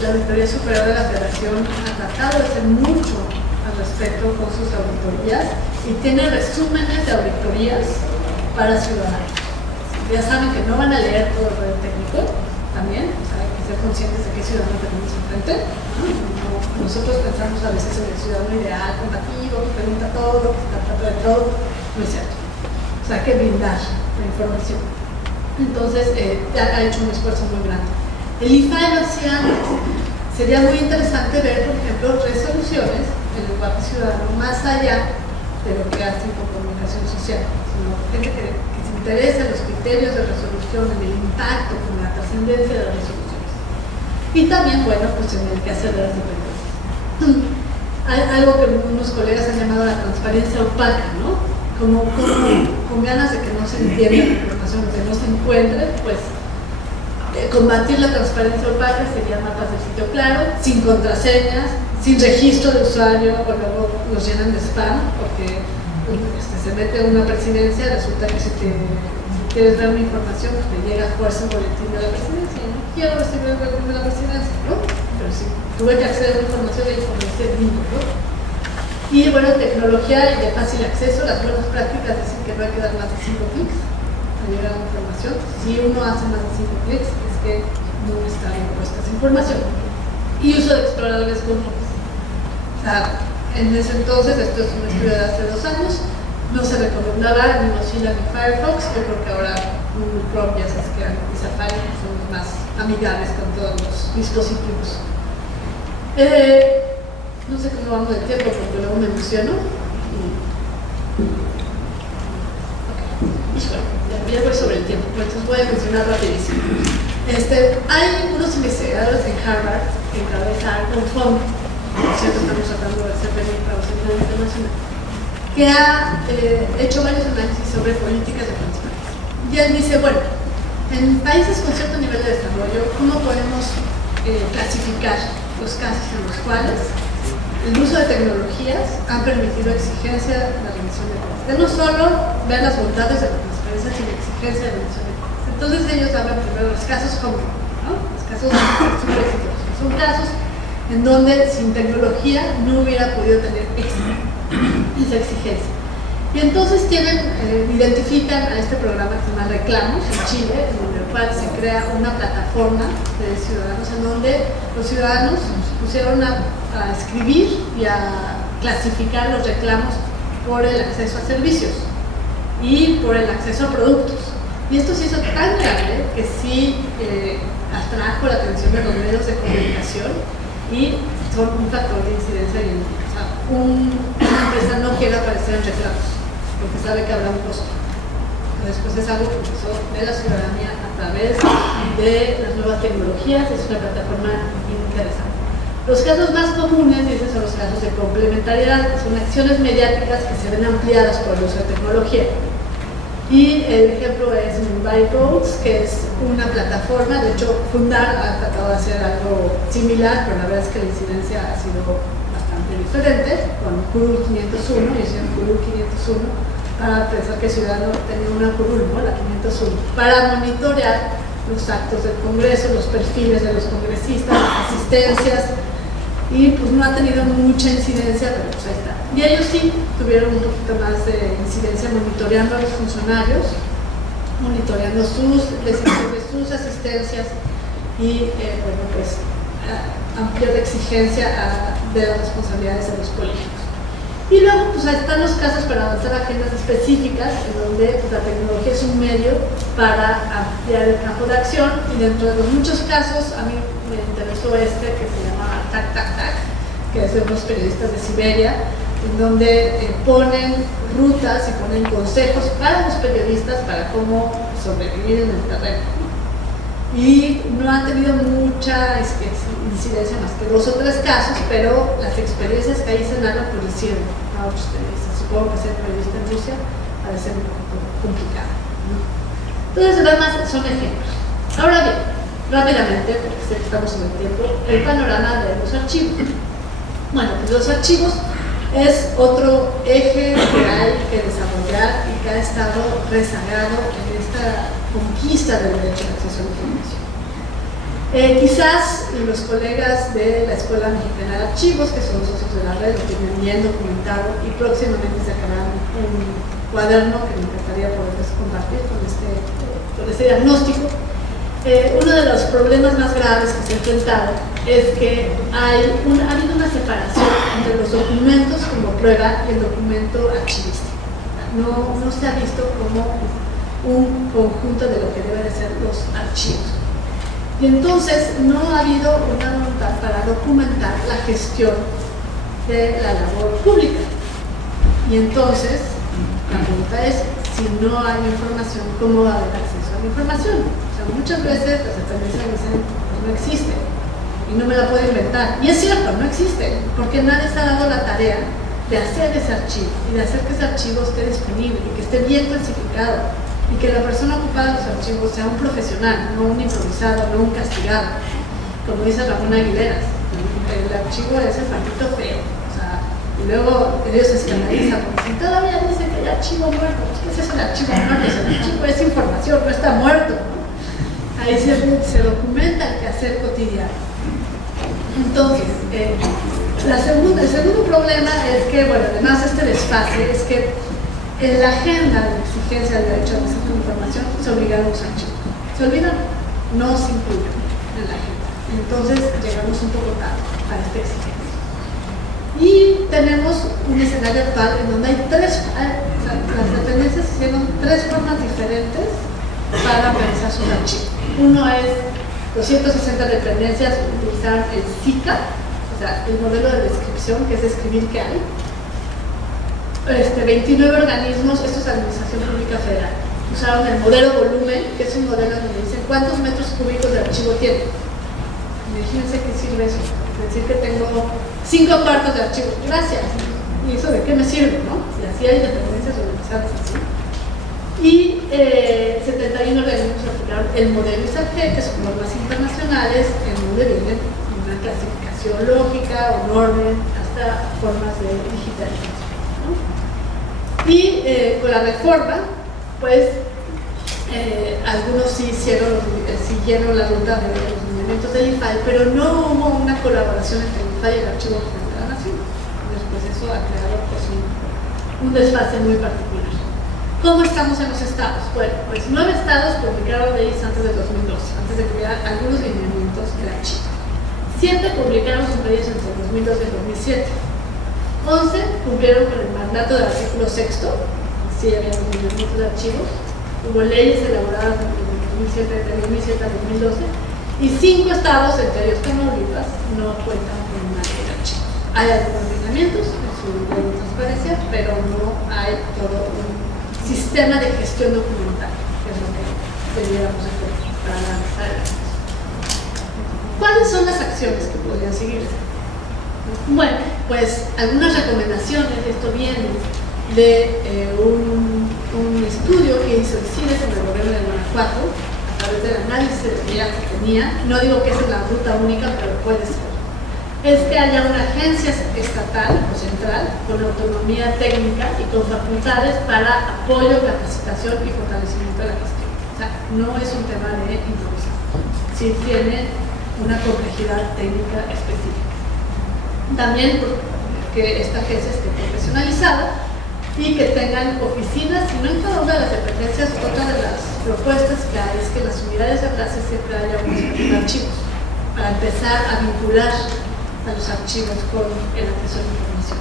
la Auditoría Superior de la Federación ha tratado de hacer mucho al respecto con sus auditorías y tiene resúmenes de auditorías para ciudadanos. Ya saben que no van a leer todo el rollo técnico también, o sea, hay que ser conscientes de qué ciudadano tenemos enfrente, ¿no? Nosotros pensamos a veces en el ciudadano ideal, combativo, que pregunta todo, que está tratando de todo, no es cierto. O pues hay que brindar la información. Entonces, ha hecho un esfuerzo muy grande. El IFAE lo hacía antes. Sería muy interesante ver, por ejemplo, resoluciones en el lenguaje ciudadano más allá de lo que hace con comunicación social, sino gente que se interesa en los criterios de resolución, en el impacto, en la trascendencia de las resoluciones. Y también, bueno, pues en el quehacer de las dependencias. Algo que unos colegas han llamado la transparencia opaca, ¿no? Como con ganas de que no se entienda la información, que no se encuentre, pues combatir la transparencia opaca sería mapas del sitio claro, sin contraseñas, sin registro de usuario, o luego los llenan de spam, porque se mete una presidencia, resulta que si quieres ver una información, pues te llega a fuerza un boletín de la presidencia, no quiero recibir el boletín de la presidencia, ¿no? Pero si tuve que acceder a la información de información libre, ¿no? Y bueno, tecnología y de fácil acceso, las buenas prácticas dicen que no hay que dar más de 5 clics a llegar a la información. Si uno hace más de 5 clics, es que no está bien puesta esa información. Y uso de exploradores comunes. O sea, en ese entonces, esto es un estudio de hace 2 años, no se recomendaba ni Mozilla ni Firefox. Yo creo que ahora Google Chrome, ya sabes que y Safari son los más amigables con todos los dispositivos. No sé cómo vamos de tiempo porque luego me emociono. Ya voy sobre el tiempo, entonces voy a mencionar rapidísimo. Hay unos investigadores en Harvard que encabezan un fondo, por cierto estamos tratando de hacer venir para la Seguridad Internacional, que ha hecho varios análisis sobre políticas de transparencia. Y él dice, bueno, en países con cierto nivel de desarrollo, ¿cómo podemos clasificar los casos en los cuales el uso de tecnologías ha permitido exigencia de la rendición de cuentas? No solo ver las bondades de la transparencia, sino exigencia de la rendición de cuentas. Entonces ellos hablan primero de los casos como, ¿no? Los casos súper exitosos. Son casos en donde sin tecnología no hubiera podido tener éxito esa exigencia. Y entonces identifican a este programa que se llama Reclamos en Chile, en el cual se crea una plataforma de ciudadanos en donde los ciudadanos pusieron a escribir y a clasificar los reclamos por el acceso a servicios y por el acceso a productos. Y esto se hizo tan grande que sí atrajo la atención de los medios de comunicación y son un factor de incidencia. O sea, una empresa no quiere aparecer en reclamos porque sabe que habrá un costo. Después es algo que empezó de la ciudadanía a través de las nuevas tecnologías. Es una plataforma interesante. Los casos más comunes, dicen, son los casos de complementariedad, son acciones mediáticas que se ven ampliadas por el uso de tecnología. Y el ejemplo es Mumbai Roads, que es una plataforma, de hecho, Fundar ha tratado de hacer algo similar, pero la verdad es que la incidencia ha sido bastante diferente, con Curul 501, y hicieron Curul 501, para pensar que el ciudadano tenía una curul, ¿no? La 501, para monitorear los actos del Congreso, los perfiles de los congresistas, las asistencias, y pues no ha tenido mucha incidencia, pero pues ahí está. Y ellos sí tuvieron un poquito más de incidencia monitoreando a los funcionarios, monitoreando sus asistencias y, bueno, pues amplió la exigencia de las responsabilidades de los políticos. Y luego pues están los casos para avanzar agendas específicas en donde pues, la tecnología es un medio para ampliar el campo de acción, y dentro de los muchos casos a mí me interesó que se llama Tac Tac Tac, que es de unos periodistas de Siberia, en donde ponen rutas y ponen consejos para los periodistas para cómo sobrevivir en el terreno. Y no han tenido mucha incidencia más que 2 o 3 casos, pero las experiencias que ahí se narran pues hicieron a otros periodistas. Supongo que ser periodista en Rusia ha de ser un poco complicado, ¿no? Entonces, nada más son ejemplos. Ahora bien, rápidamente, porque sé que estamos en el tiempo, el panorama de los archivos. Bueno, pues los archivos es otro eje que hay que desarrollar y que ha estado rezagado en esta conquista del derecho de acceso a la información. Quizás los colegas de la Escuela Mexicana de Archivos, que son socios de la red, lo tienen bien documentado y próximamente sacarán un cuaderno que me encantaría poderles compartir con este diagnóstico. Uno de los problemas más graves que se ha enfrentado es que ha habido una separación entre los documentos como prueba y el documento archivístico. no se ha visto como un conjunto de lo que deben de ser los archivos. Y entonces no ha habido una voluntad para documentar la gestión de la labor pública. Y entonces la pregunta es, si no hay información, ¿cómo va a haber acceso a la información? O sea, muchas veces las dependencias dicen, pues no existe y no me la puedo inventar. Y es cierto, no existe, porque nadie se ha dado la tarea de hacer ese archivo y de hacer que ese archivo esté disponible y que esté bien clasificado y que la persona ocupada de los archivos sea un profesional, no un improvisado, no un castigado, como dice Ramón Aguileras. El archivo es el patito feo, o sea, y luego ellos se escandalizan porque todavía dicen que hay archivo muerto. Pues, ¿qué es eso, el archivo muerto? El archivo es información, no está muerto, ¿no? Ahí se documenta el quehacer cotidiano. Entonces, el segundo problema es que, bueno, además este desfase es que en la agenda de exigencia del derecho a acceso a la información se obligaron los archivos. Se olvidan, no se incluyen en la agenda. Entonces llegamos un poco tarde a esta exigencia. Y tenemos un escenario actual en donde hay las dependencias hicieron tres formas diferentes para organizar sus archivos. Uno es 260 dependencias utilizaron el SICA, o sea, el modelo de descripción, que es describir qué hay. 29 organismos, esto es Administración Pública Federal, usaron el modelo volumen, que es un modelo donde dicen cuántos metros cúbicos de archivo tiene. Imagínense qué sirve eso, decir que tengo 5 cuartos de archivo, gracias, y eso de qué me sirve, ¿no? Y así hay dependencias organizadas así. Y 71 organismos aplicaron el modelo ISAPG, que son normas internacionales, en donde vienen una clasificación lógica, un orden, hasta formas de digitalización, ¿no? Y con la reforma, pues algunos sí siguieron la ruta de los lineamientos del IFAI, pero no hubo una colaboración entre el IFAI y el Archivo General de la Nación. Después eso ha creado pues, un desfase muy particular. ¿Cómo estamos en los estados? Bueno, pues 9 estados publicaron leyes antes del 2012, antes de que hubiera algunos lineamientos de archivo. 7 publicaron sus leyes entre el 2012 y el 2007. 11 cumplieron con el mandato del artículo 6, sí había lineamientos de archivos. Hubo leyes elaboradas entre el 2007 al 2012 y 5 estados, entre ellos Tamaulipas, no cuentan con una ley de archivos. Hay algunos lineamientos en su ley de transparencia, pero no hay todo un sistema de gestión documental, que es lo que deberíamos hacer para lanzar el acceso. ¿Cuáles son las acciones que podrían seguirse? Bueno, pues algunas recomendaciones, esto viene de un estudio que hizo el CIDE con el gobierno de Guanajuato a través del análisis de que ya se tenía. No digo que esa es la ruta única, pero puede ser. Es que haya una agencia estatal o central con autonomía técnica y con facultades para apoyo, capacitación y fortalecimiento de la gestión. O sea, no es un tema de improvisación, sí tiene una complejidad técnica específica. También que esta agencia esté profesionalizada y que tengan oficinas, y no en cada una de las dependencias. Otra de las propuestas que hay es que en las unidades de clase siempre haya un archivos para empezar a vincular a los archivos con el acceso a la información.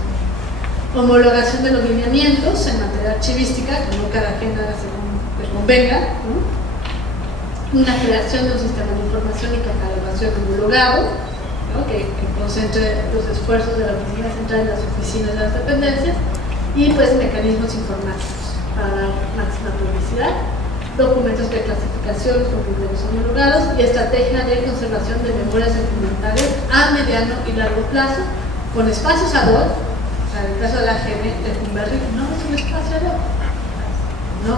Homologación de los lineamientos en materia archivística, que no cada quien haga según le convenga, ¿no? Una creación de un sistema de información y catalogación homologado, ¿no? que concentre los esfuerzos de la oficina central y las oficinas de las dependencias, y pues mecanismos informáticos para dar máxima publicidad, documentos de clasificación con criterios homologados y estrategia de conservación de memorias documentales a mediano y largo plazo con espacios ad hoc. O sea, en el caso de la GM de Humberry no es un espacio ad hoc, no,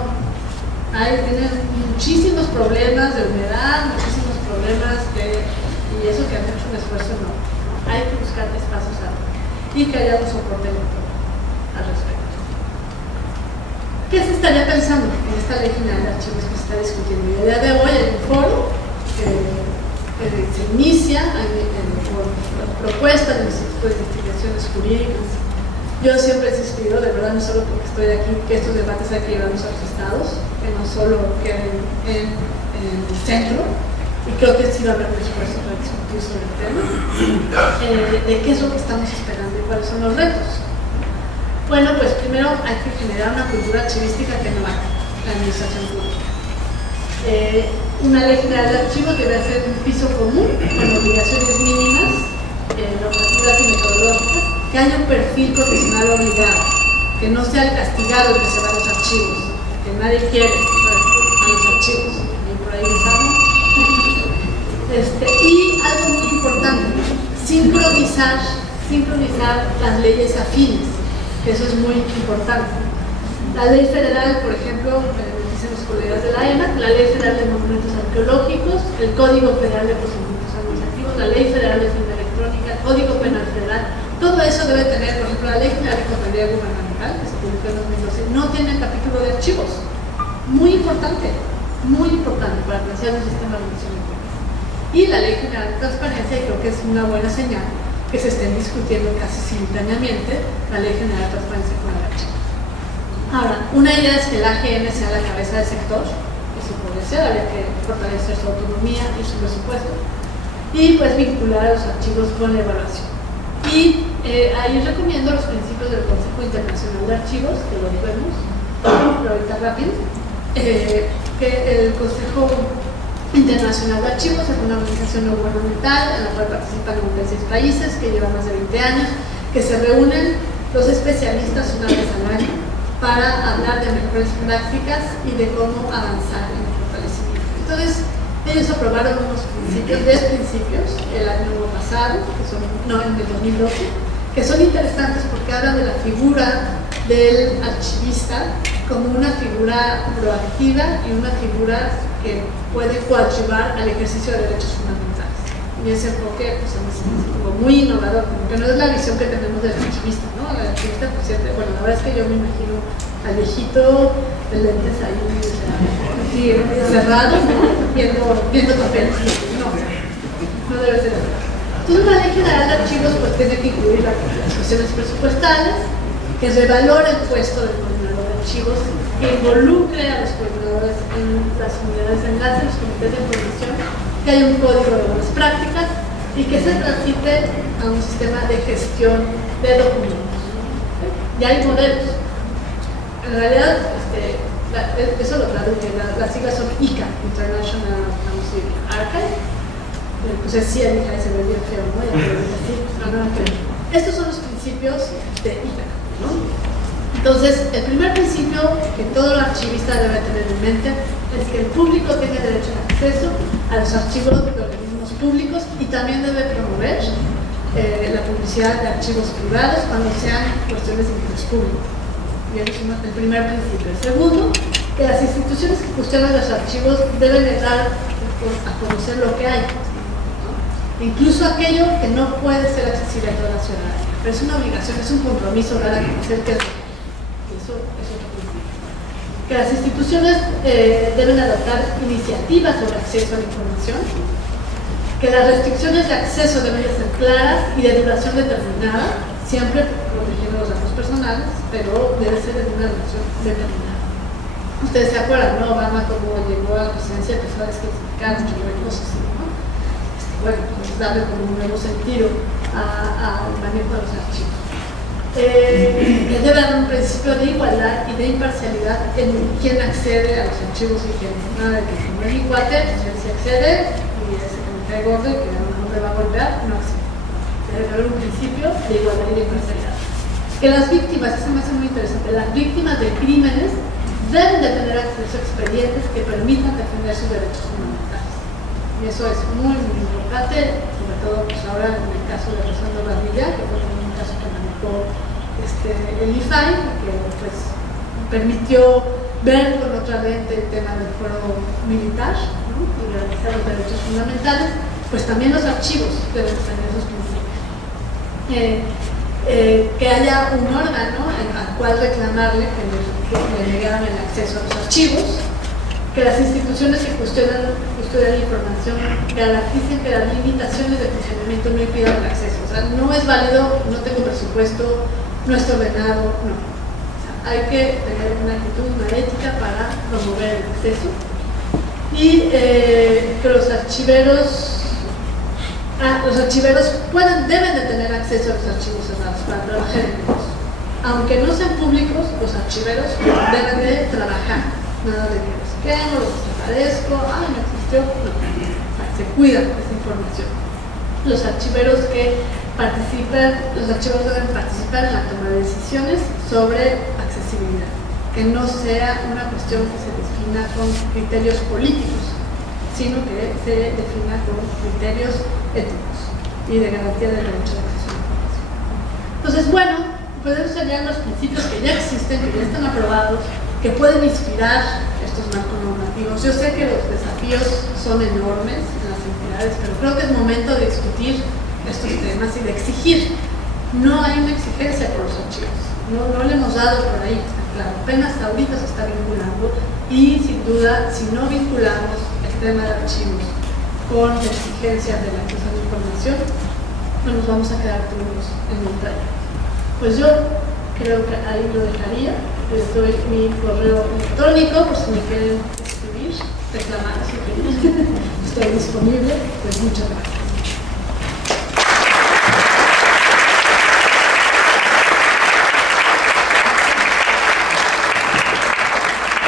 tienen muchísimos problemas de humedad, muchísimos problemas y eso que han hecho un esfuerzo no, hay que buscar espacios ad hoc y que haya un soporte electrónico al respecto. ¿Qué se estaría pensando en esta ley general de archivos que se está discutiendo? Y a día de hoy hay un foro que se inicia por propuestas del Instituto de Investigaciones Jurídicas. Yo siempre he insistido, de verdad, no solo porque estoy aquí, que estos debates hay que llevarlos a los estados, que no solo queden en el centro, y creo que sí va a haber un esfuerzo para discutir sobre el tema, de qué es lo que estamos esperando y cuáles son los retos. Bueno, pues primero hay que generar una cultura archivística que no hay en la administración pública. Una ley general de archivos debe ser un piso común con obligaciones mínimas, normativas y metodológicas, que haya un perfil profesional obligado, que no sea el castigado el que se va a los archivos, que nadie quiere a los archivos, y por ahí estamos. Y algo muy importante, sincronizar las leyes afines, que eso es muy importante. La ley federal, por ejemplo, dicen los colegas de la EMA, la ley federal de monumentos arqueológicos, el Código Federal de Procedimientos Administrativos, la ley federal de firma electrónica, el Código Penal Federal, todo eso debe tener, por ejemplo, la ley general de contabilidad gubernamental, que se publicó en 2012, no tiene capítulo de archivos. Muy importante para financiar el sistema de administración pública. Y la ley general de transparencia, y creo que es una buena señal que se estén discutiendo casi simultáneamente la ley general de transparencia con el archivo. Ahora, una idea es que el AGN sea la cabeza del sector, eso podría ser, habría que fortalecer su autonomía y su presupuesto, y pues vincular a los archivos con la evaluación. Y ahí recomiendo los principios del Consejo Internacional de Archivos, que los vemos, pero ahorita rápido, que el Consejo Internacional de Archivos es una organización no gubernamental en la cual participan 96 países que llevan más de 20 años, que se reúnen los especialistas una vez al año para hablar de mejores prácticas y de cómo avanzar en el fortalecimiento. Entonces, ellos aprobaron unos principios, 10 principios el año pasado, en el 2012, que son interesantes porque hablan de la figura del archivista como una figura proactiva y una figura que puede coadyuvar al ejercicio de derechos fundamentales. Y ese enfoque pues, es como muy innovador, como que no es la visión que tenemos del archivista, ¿no? El archivista, pues siempre, bueno, la verdad es que yo me imagino al viejito de lentes ahí, así, cerrado, ¿no? viendo papeles. No debe ser así. Entonces, una ley general de archivos pues tiene que incluir las cuestiones presupuestales, que revalore el puesto del coordinador de archivos, que involucre a los coordinadores en las unidades de enlace, los comités de información, que haya un código de buenas prácticas y que se transite a un sistema de gestión de documentos. Ya hay modelos. En realidad, eso lo traduce, las siglas son ICA, International Museum Archive. Pues es CIEL, se ve bien feo, ¿no? Estos son los principios de ICA, ¿no? Entonces, el primer principio que todo archivista debe tener en mente es que el público tiene derecho al acceso a los archivos de organismos públicos y también debe promover la publicidad de archivos privados cuando sean cuestiones de interés público. Y ese es el primer principio. El segundo, que las instituciones que custodian los archivos deben dar a conocer lo que hay, ¿no? Incluso aquello que no puede ser accesible a toda la ciudadanía. Pero es una obligación, es un compromiso dar a conocer que eso es otro principio. Que las instituciones deben adoptar iniciativas sobre acceso a la información, que las restricciones de acceso deben ser claras y de duración determinada, siempre protegiendo los datos personales, pero debe ser de una duración determinada. Ustedes se acuerdan, ¿no? Obama como llegó a la presidencia empezó a desclasificar muchas cosas, ¿no? Bueno, pues darle como un nuevo sentido al manejo de los archivos. Debe haber un principio de igualdad y de imparcialidad en quién accede a los archivos y quién no. Nada de que como es mi cuate, pues él se accede y ese que me cae gordo y que no me va a golpear, no accede. Debe haber un principio de igualdad y de imparcialidad. Que las víctimas, eso me hace muy interesante, las víctimas de crímenes deben de tener acceso a expedientes que permitan defender sus derechos fundamentales. Y eso es muy, muy importante, sobre todo pues ahora en el caso de Rosendo Bardilla, que fue un caso que manejó el IFAI, que pues permitió ver con otra lente el tema del fuero militar, ¿no? Y garantizar los derechos fundamentales, pues también los archivos deben tener esos principios. Que haya un órgano al cual reclamarle que le negaran el acceso a los archivos, que las instituciones que custodian la información garanticen que las limitaciones de funcionamiento no impidan el acceso. O sea, no es válido, no tengo presupuesto, no está ordenado, no. O sea, hay que tener una actitud, una ética para promover el acceso. Y que los archiveros deben de tener acceso a los archivos cerrados para trabajar en ellos. aunque no sean públicos, los archiveros deben de trabajar, nada de que los quemo, los desaparezco, ay, no existió, no, o sea, se cuidan de esa información. Los archiveros que participan, los archiveros deben participar en la toma de decisiones sobre accesibilidad, que no sea una cuestión que se defina con criterios políticos, sino que se defina con criterios éticos y de garantía del derecho de acceso a la información. Entonces, bueno, pues esos serían los principios que ya existen, que ya están aprobados, que pueden inspirar estos marcos normativos. Yo sé que los desafíos son enormes en las entidades, pero creo que es momento de discutir estos temas y de exigir. No hay una exigencia por los archivos, no le hemos dado por ahí, está claro, apenas ahorita se está vinculando y sin duda, si no vinculamos el tema de archivos con la exigencia del acceso a la información, no nos vamos a quedar todos en montaña. Pues yo creo que ahí lo dejaría. Les doy mi correo electrónico por si me quieren escribir, reclamar, sugerir. Estoy disponible. Pues muchas gracias.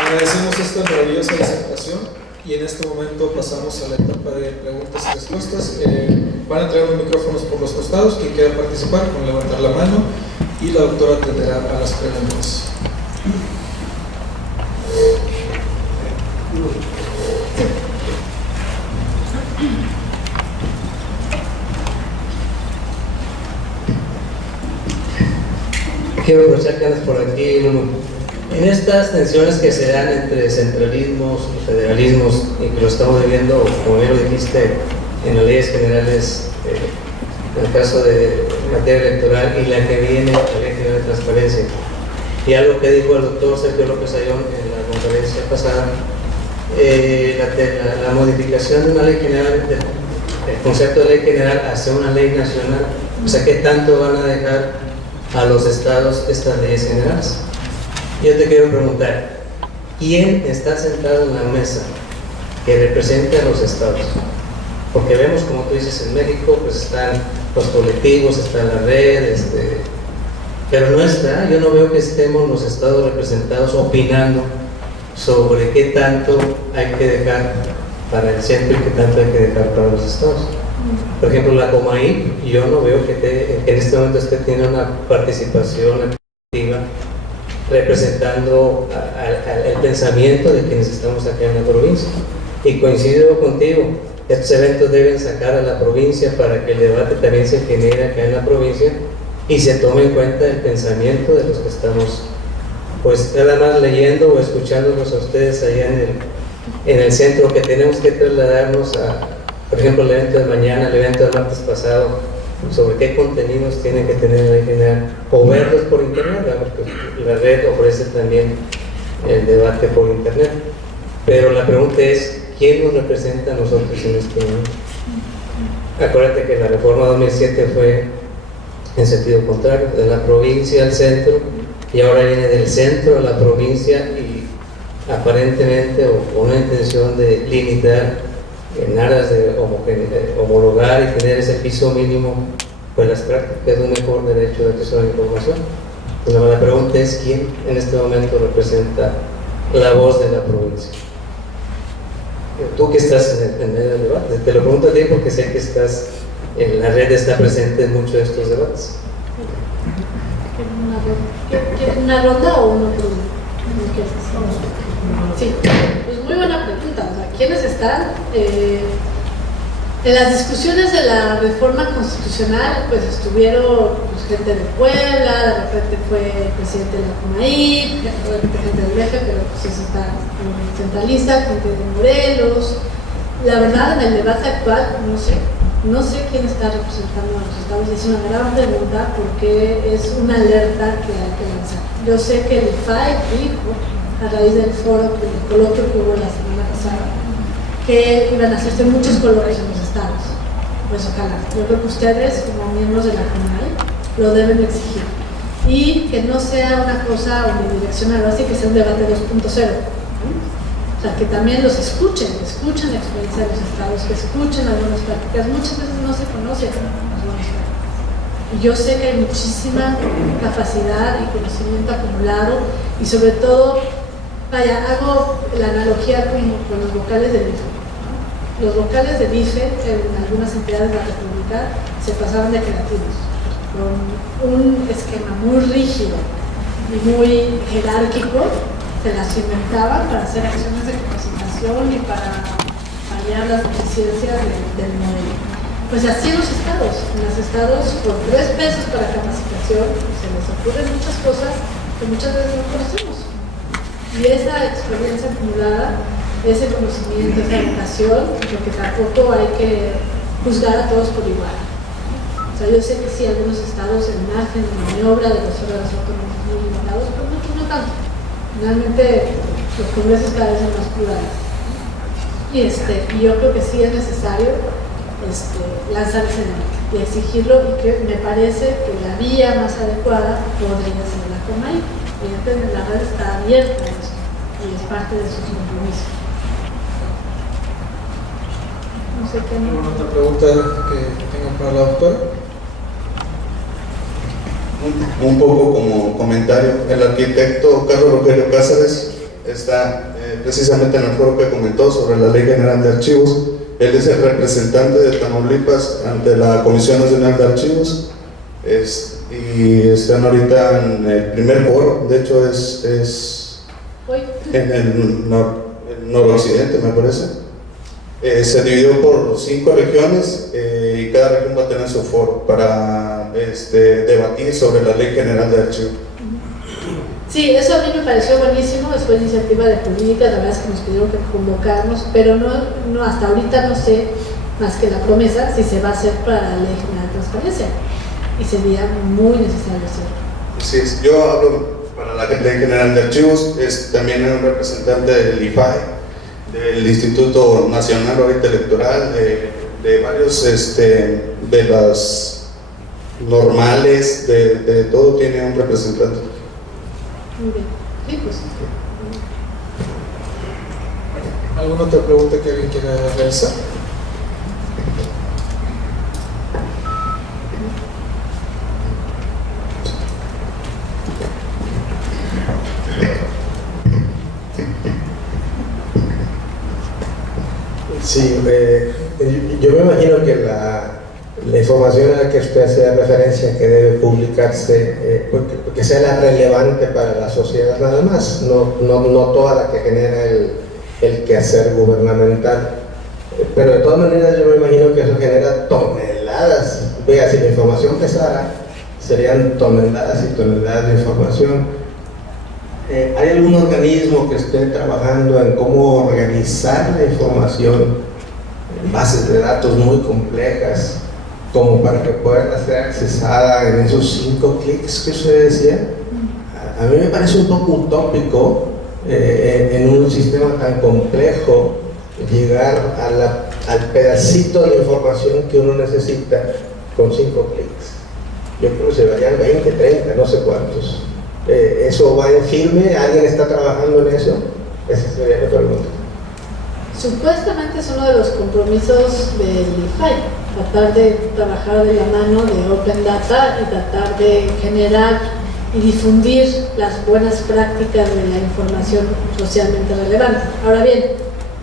Agradecemos esta maravillosa presentación y en este momento pasamos a la etapa de preguntas y respuestas. Van a traer los micrófonos por los costados. Quien quiera participar, con levantar la mano y la doctora atenderá a las preguntas. Quiero aprovechar que andas por aquí, Lulu. En estas tensiones que se dan entre centralismos y federalismos, y que lo estamos viviendo, como bien lo dijiste, en las leyes generales, en el caso de materia electoral y la que viene, la Ley General de Transparencia, y algo que dijo el doctor Sergio López Ayón en la conferencia pasada, la modificación de una ley general, el concepto de ley general hacia una ley nacional, o sea, ¿qué tanto van a dejar a los estados estas leyes generales? Yo te quiero preguntar, ¿quién está sentado en la mesa que represente a los estados? Porque vemos, como tú dices, en México pues están los colectivos, está la red, pero no está, yo no veo que estemos los estados representados opinando sobre qué tanto hay que dejar para el centro y qué tanto hay que dejar para los estados. Por ejemplo, la Comaí, yo no veo que en este momento esté teniendo una participación activa representando el pensamiento de quienes estamos acá en la provincia. Y coincido contigo, estos eventos deben sacar a la provincia para que el debate también se genere acá en la provincia y se tome en cuenta el pensamiento de los que estamos pues nada más leyendo o escuchándonos a ustedes allá en el centro, que tenemos que trasladarnos a, por ejemplo, el evento de mañana, el evento del martes pasado, sobre qué contenidos tienen que tener en general, o verlos por internet, porque la red ofrece también el debate por internet. Pero la pregunta es, ¿quién nos representa a nosotros en este momento? Acuérdate que la reforma 2007 fue en sentido contrario, de la provincia al centro, y ahora viene del centro a la provincia, y aparentemente o con una intención de limitar en aras de homologar y tener ese piso mínimo, pues las prácticas de un mejor derecho de acceso a la información. Entonces, la pregunta es, ¿quién en este momento representa la voz de la provincia? Tú que estás en medio del debate, te lo pregunto a ti porque sé que estás en la red, está presente en muchos de estos debates. ¿Una ronda o una pregunta? Sí, pues muy buena pregunta. O sea, ¿quiénes están? En las discusiones de la reforma constitucional, pues estuvieron pues, gente de Puebla, de repente fue el presidente de la Comaí, de repente gente del DF, pero pues eso está centralista, gente de Morelos. La verdad, en el debate actual, no sé quién está representando a los estados. Es una gran pregunta porque es una alerta que hay que lanzar. Yo sé que el IFAI dijo, a raíz del foro, del coloquio que hubo la semana pasada, que iban a hacerse muchos colores en los estados. Pues ojalá. Yo creo que ustedes, como miembros de la Comunidad, lo deben exigir. Y que no sea una cosa unidireccional, así que sea un debate 2.0. O sea, que también los escuchen la experiencia de los estados, que escuchen algunas prácticas. Muchas veces no se conocen las buenas prácticas. Yo sé que hay muchísima capacidad y conocimiento acumulado y sobre todo, vaya, hago la analogía con los vocales del IFE. Los vocales del IFE en algunas entidades de la República se pasaban de creativos, con un esquema muy rígido y muy jerárquico, se las inventaban para hacer acciones de capacitación y para paliar las deficiencias del modelo. Pues así en los estados por 3 pesos para capacitación se les ocurren muchas cosas que muchas veces no conocemos. Y esa experiencia acumulada, ese conocimiento, esa educación, porque tampoco hay que juzgar a todos por igual. O sea, yo sé que sí, algunos estados el margen de maniobra de los órganos autónomos muy limitados, pero muchos no tanto. Finalmente, los congresos cada vez son más plurales. Y yo creo que sí es necesario lanzar ese debate y exigirlo, y que me parece que la vía más adecuada podría ser la COMAI. Evidentemente la red está abierta a eso y es parte de sus compromisos. No sé qué. ¿Alguna otra pregunta que tengan para la doctora? Un poco como comentario, el arquitecto Carlos Rogelio Cáceres está precisamente en el foro que comentó sobre la Ley General de Archivos. Él es el representante de Tamaulipas ante la Comisión Nacional de Archivos y están ahorita en el primer foro. De hecho es en el noroccidente, me parece. Se dividió por 5 regiones y cada región va a tener su foro para debatir sobre la Ley General de Archivos. Sí, eso a mí me pareció buenísimo. Fue iniciativa de Jurídica, la verdad es que nos pidieron que convocarnos, pero no hasta ahorita no sé más que la promesa si se va a hacer para la Ley General de Transparencia, y sería muy necesario hacerlo. Sí, yo hablo para la Ley General de Archivos, también un representante del IFAE, del Instituto Nacional ahorita Electoral, de varios, de las normales, de todo tiene un representante. Muy bien. Sí, pues. ¿Alguna otra pregunta que alguien quiera realizar? Sí, yo me imagino que la información a la que usted hace referencia, que debe publicarse, que sea la relevante para la sociedad nada más, no toda la que genera el quehacer gubernamental. Pero de todas maneras yo me imagino que eso genera toneladas. Vea, si la información pesara, serían toneladas y toneladas de información. ¿Hay algún organismo que esté trabajando en cómo organizar la información en bases de datos muy complejas, como para que pueda ser accesada en esos 5 clics que usted decía? A mí me parece un poco utópico en un sistema tan complejo llegar al pedacito de información que uno necesita con 5 clics. Yo creo que se varían 20, 30, no sé cuántos. ¿Eso va en firme? ¿Alguien está trabajando en eso? Esa sería la pregunta. Supuestamente es uno de los compromisos del IFAI, tratar de trabajar de la mano de Open Data y tratar de generar y difundir las buenas prácticas de la información socialmente relevante. Ahora bien,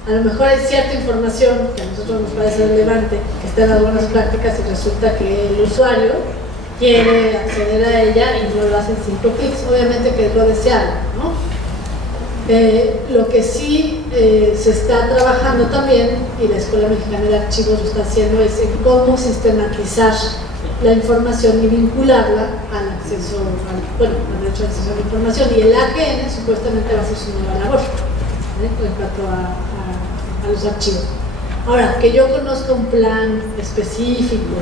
a lo mejor hay cierta información que a nosotros nos parece relevante, que está en las buenas prácticas, y resulta que el usuario quiere acceder a ella y no lo hace en 5 clics, obviamente que es lo deseable, ¿no? Lo que sí se está trabajando también, y la Escuela Mexicana de Archivos lo está haciendo, es en cómo sistematizar la información y vincularla al acceso, al derecho de acceso a la información, y el AGN supuestamente va a ser su nueva labor en cuanto a los archivos. Ahora, que yo conozca un plan específico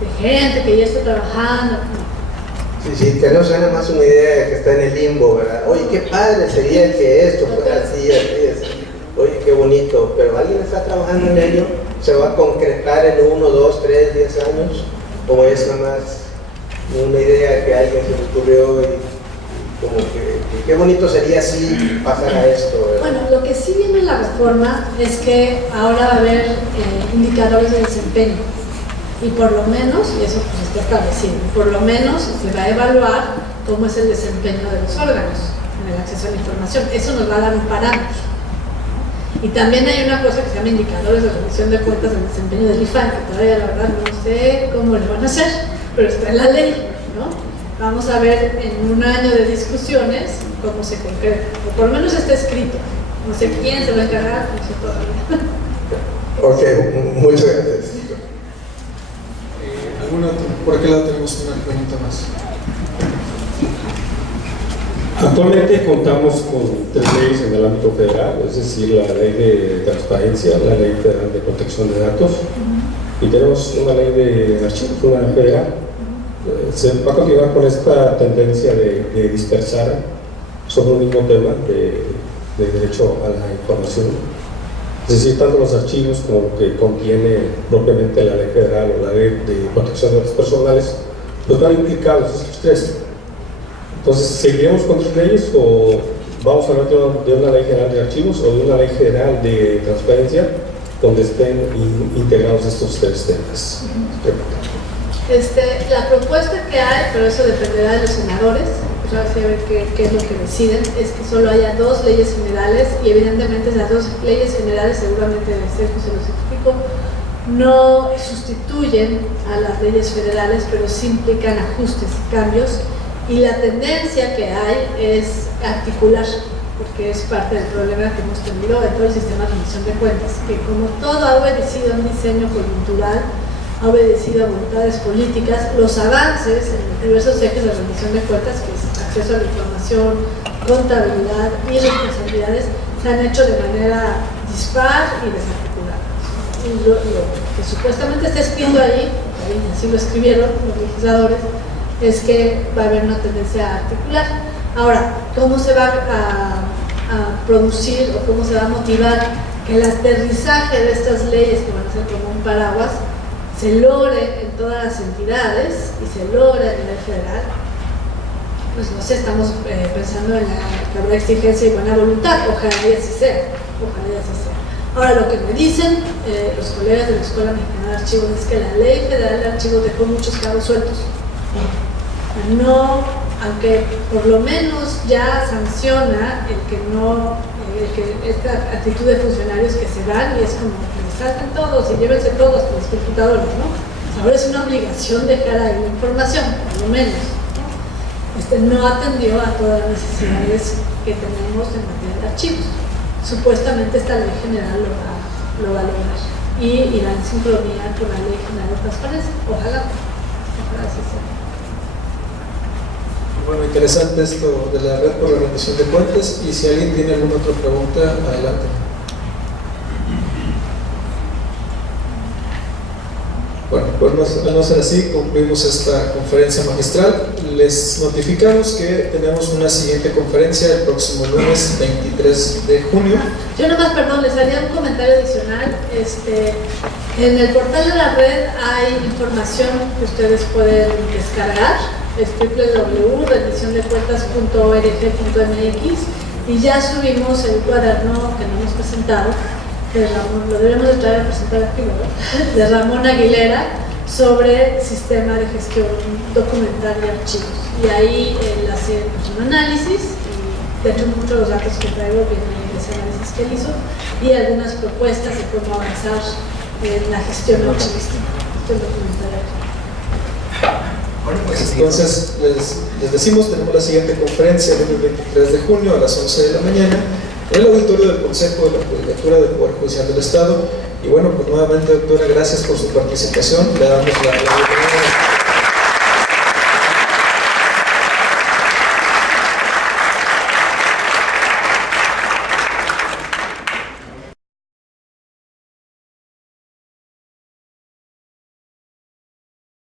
de gente que ya está trabajando. Sí, que no suena más una idea que está en el limbo, ¿verdad? Oye, qué padre sería que esto fuera así, así. Oye, qué bonito, pero alguien está trabajando en ello. ¿Se va a concretar en 1, 2, 3, 10 años? ¿O es nada más una idea que a alguien se le ocurrió y como que qué bonito sería si pasara esto, ¿verdad? Bueno, lo que sí viene en la reforma es que ahora va a haber indicadores de desempeño. Y por lo menos, y eso pues está establecido, por lo menos se va a evaluar cómo es el desempeño de los órganos en el acceso a la información. Eso nos va a dar un parámetro. Y también hay una cosa que se llama indicadores de rendición de cuentas del desempeño del IFAN, que todavía la verdad no sé cómo lo van a hacer, pero está en la ley, ¿no? Vamos a ver en un año de discusiones cómo se concreta, o por lo menos está escrito. No sé quién se va a encargar, no sé todavía. Ok, muchas gracias. ¿Por qué lado tenemos una pregunta más? Actualmente contamos con 3 leyes en el ámbito federal, es decir, la ley de transparencia, la ley federal de protección de datos, y tenemos una ley de archivos, una federal. Se va a continuar con esta tendencia de dispersar sobre un mismo tema de derecho a la información. Es decir, tanto los archivos como lo que contiene propiamente la ley federal o la ley de protección de datos personales, pues van implicados estos 3. Entonces, ¿seguiremos con 3 leyes o vamos a hablar de una ley general de archivos o de una ley general de transparencia donde estén integrados estos 3 temas? La propuesta que hay, pero eso dependerá de los senadores, pues ahora sí a ver qué es lo que deciden, es que solo haya 2 leyes generales y evidentemente las 2 leyes generales, seguramente Sergio se los explico, no sustituyen a las leyes federales, pero sí implican ajustes y cambios. Y la tendencia que hay es articular, porque es parte del problema que hemos tenido en todo el sistema de rendición de cuentas, que como todo ha obedecido a un diseño coyuntural, ha obedecido a voluntades políticas, los avances en los diversos ejes de rendición de cuentas, que es acceso a la información, contabilidad y responsabilidades, se han hecho de manera dispar y desarticulada. Y lo que supuestamente está escrito ahí, así lo escribieron los legisladores, es que va a haber una tendencia a articular. Ahora, ¿cómo se va a producir o cómo se va a motivar que el aterrizaje de estas leyes, que van a ser como un paraguas, se logre en todas las entidades y se logre a nivel federal? Pues no sé, estamos pensando en la habrá exigencia y buena voluntad, ojalá y así sea, ojalá y así sea. Ahora, lo que me dicen los colegas de la Escuela Mexicana de Archivos es que la Ley Federal de Archivos dejó muchos cabos sueltos. No, aunque por lo menos ya sanciona esta actitud de funcionarios que se van y es como que les salten todos y llévense todos con los computadores, ¿no? Ahora es una obligación dejar ahí la información, por lo menos. No atendió a todas las necesidades que tenemos en materia de archivos. Supuestamente esta ley general lo va a lograr y irá en sincronía con la ley general de transparencia. Ojalá así sea. Bueno, interesante esto de la red por la rendición de cuentas, y si alguien tiene alguna otra pregunta, adelante. Bueno, pues no ser así, concluimos esta conferencia magistral. Les notificamos que tenemos una siguiente conferencia el próximo lunes 23 de junio. Yo nomás, perdón, les haría un comentario adicional. En el portal de la red hay información que ustedes pueden descargar. Es www.rendiciondecuentas.org.mx y ya subimos el cuaderno que no hemos presentado de Ramón, lo debemos de traer a presentar aquí, ¿verdad? De Ramón Aguilera sobre sistema de gestión documental de archivos, y ahí él hace un análisis y de hecho muchos de los datos que traigo vienen de ese análisis que él hizo y algunas propuestas de cómo avanzar en la gestión archivística del documental. Bueno, pues entonces les decimos, tenemos la siguiente conferencia el 23 de junio a las 11 de la mañana en el auditorio del Consejo de la Judicatura del Poder Judicial del Estado. Y bueno, pues nuevamente, doctora, gracias por su participación. Le damos la bienvenida.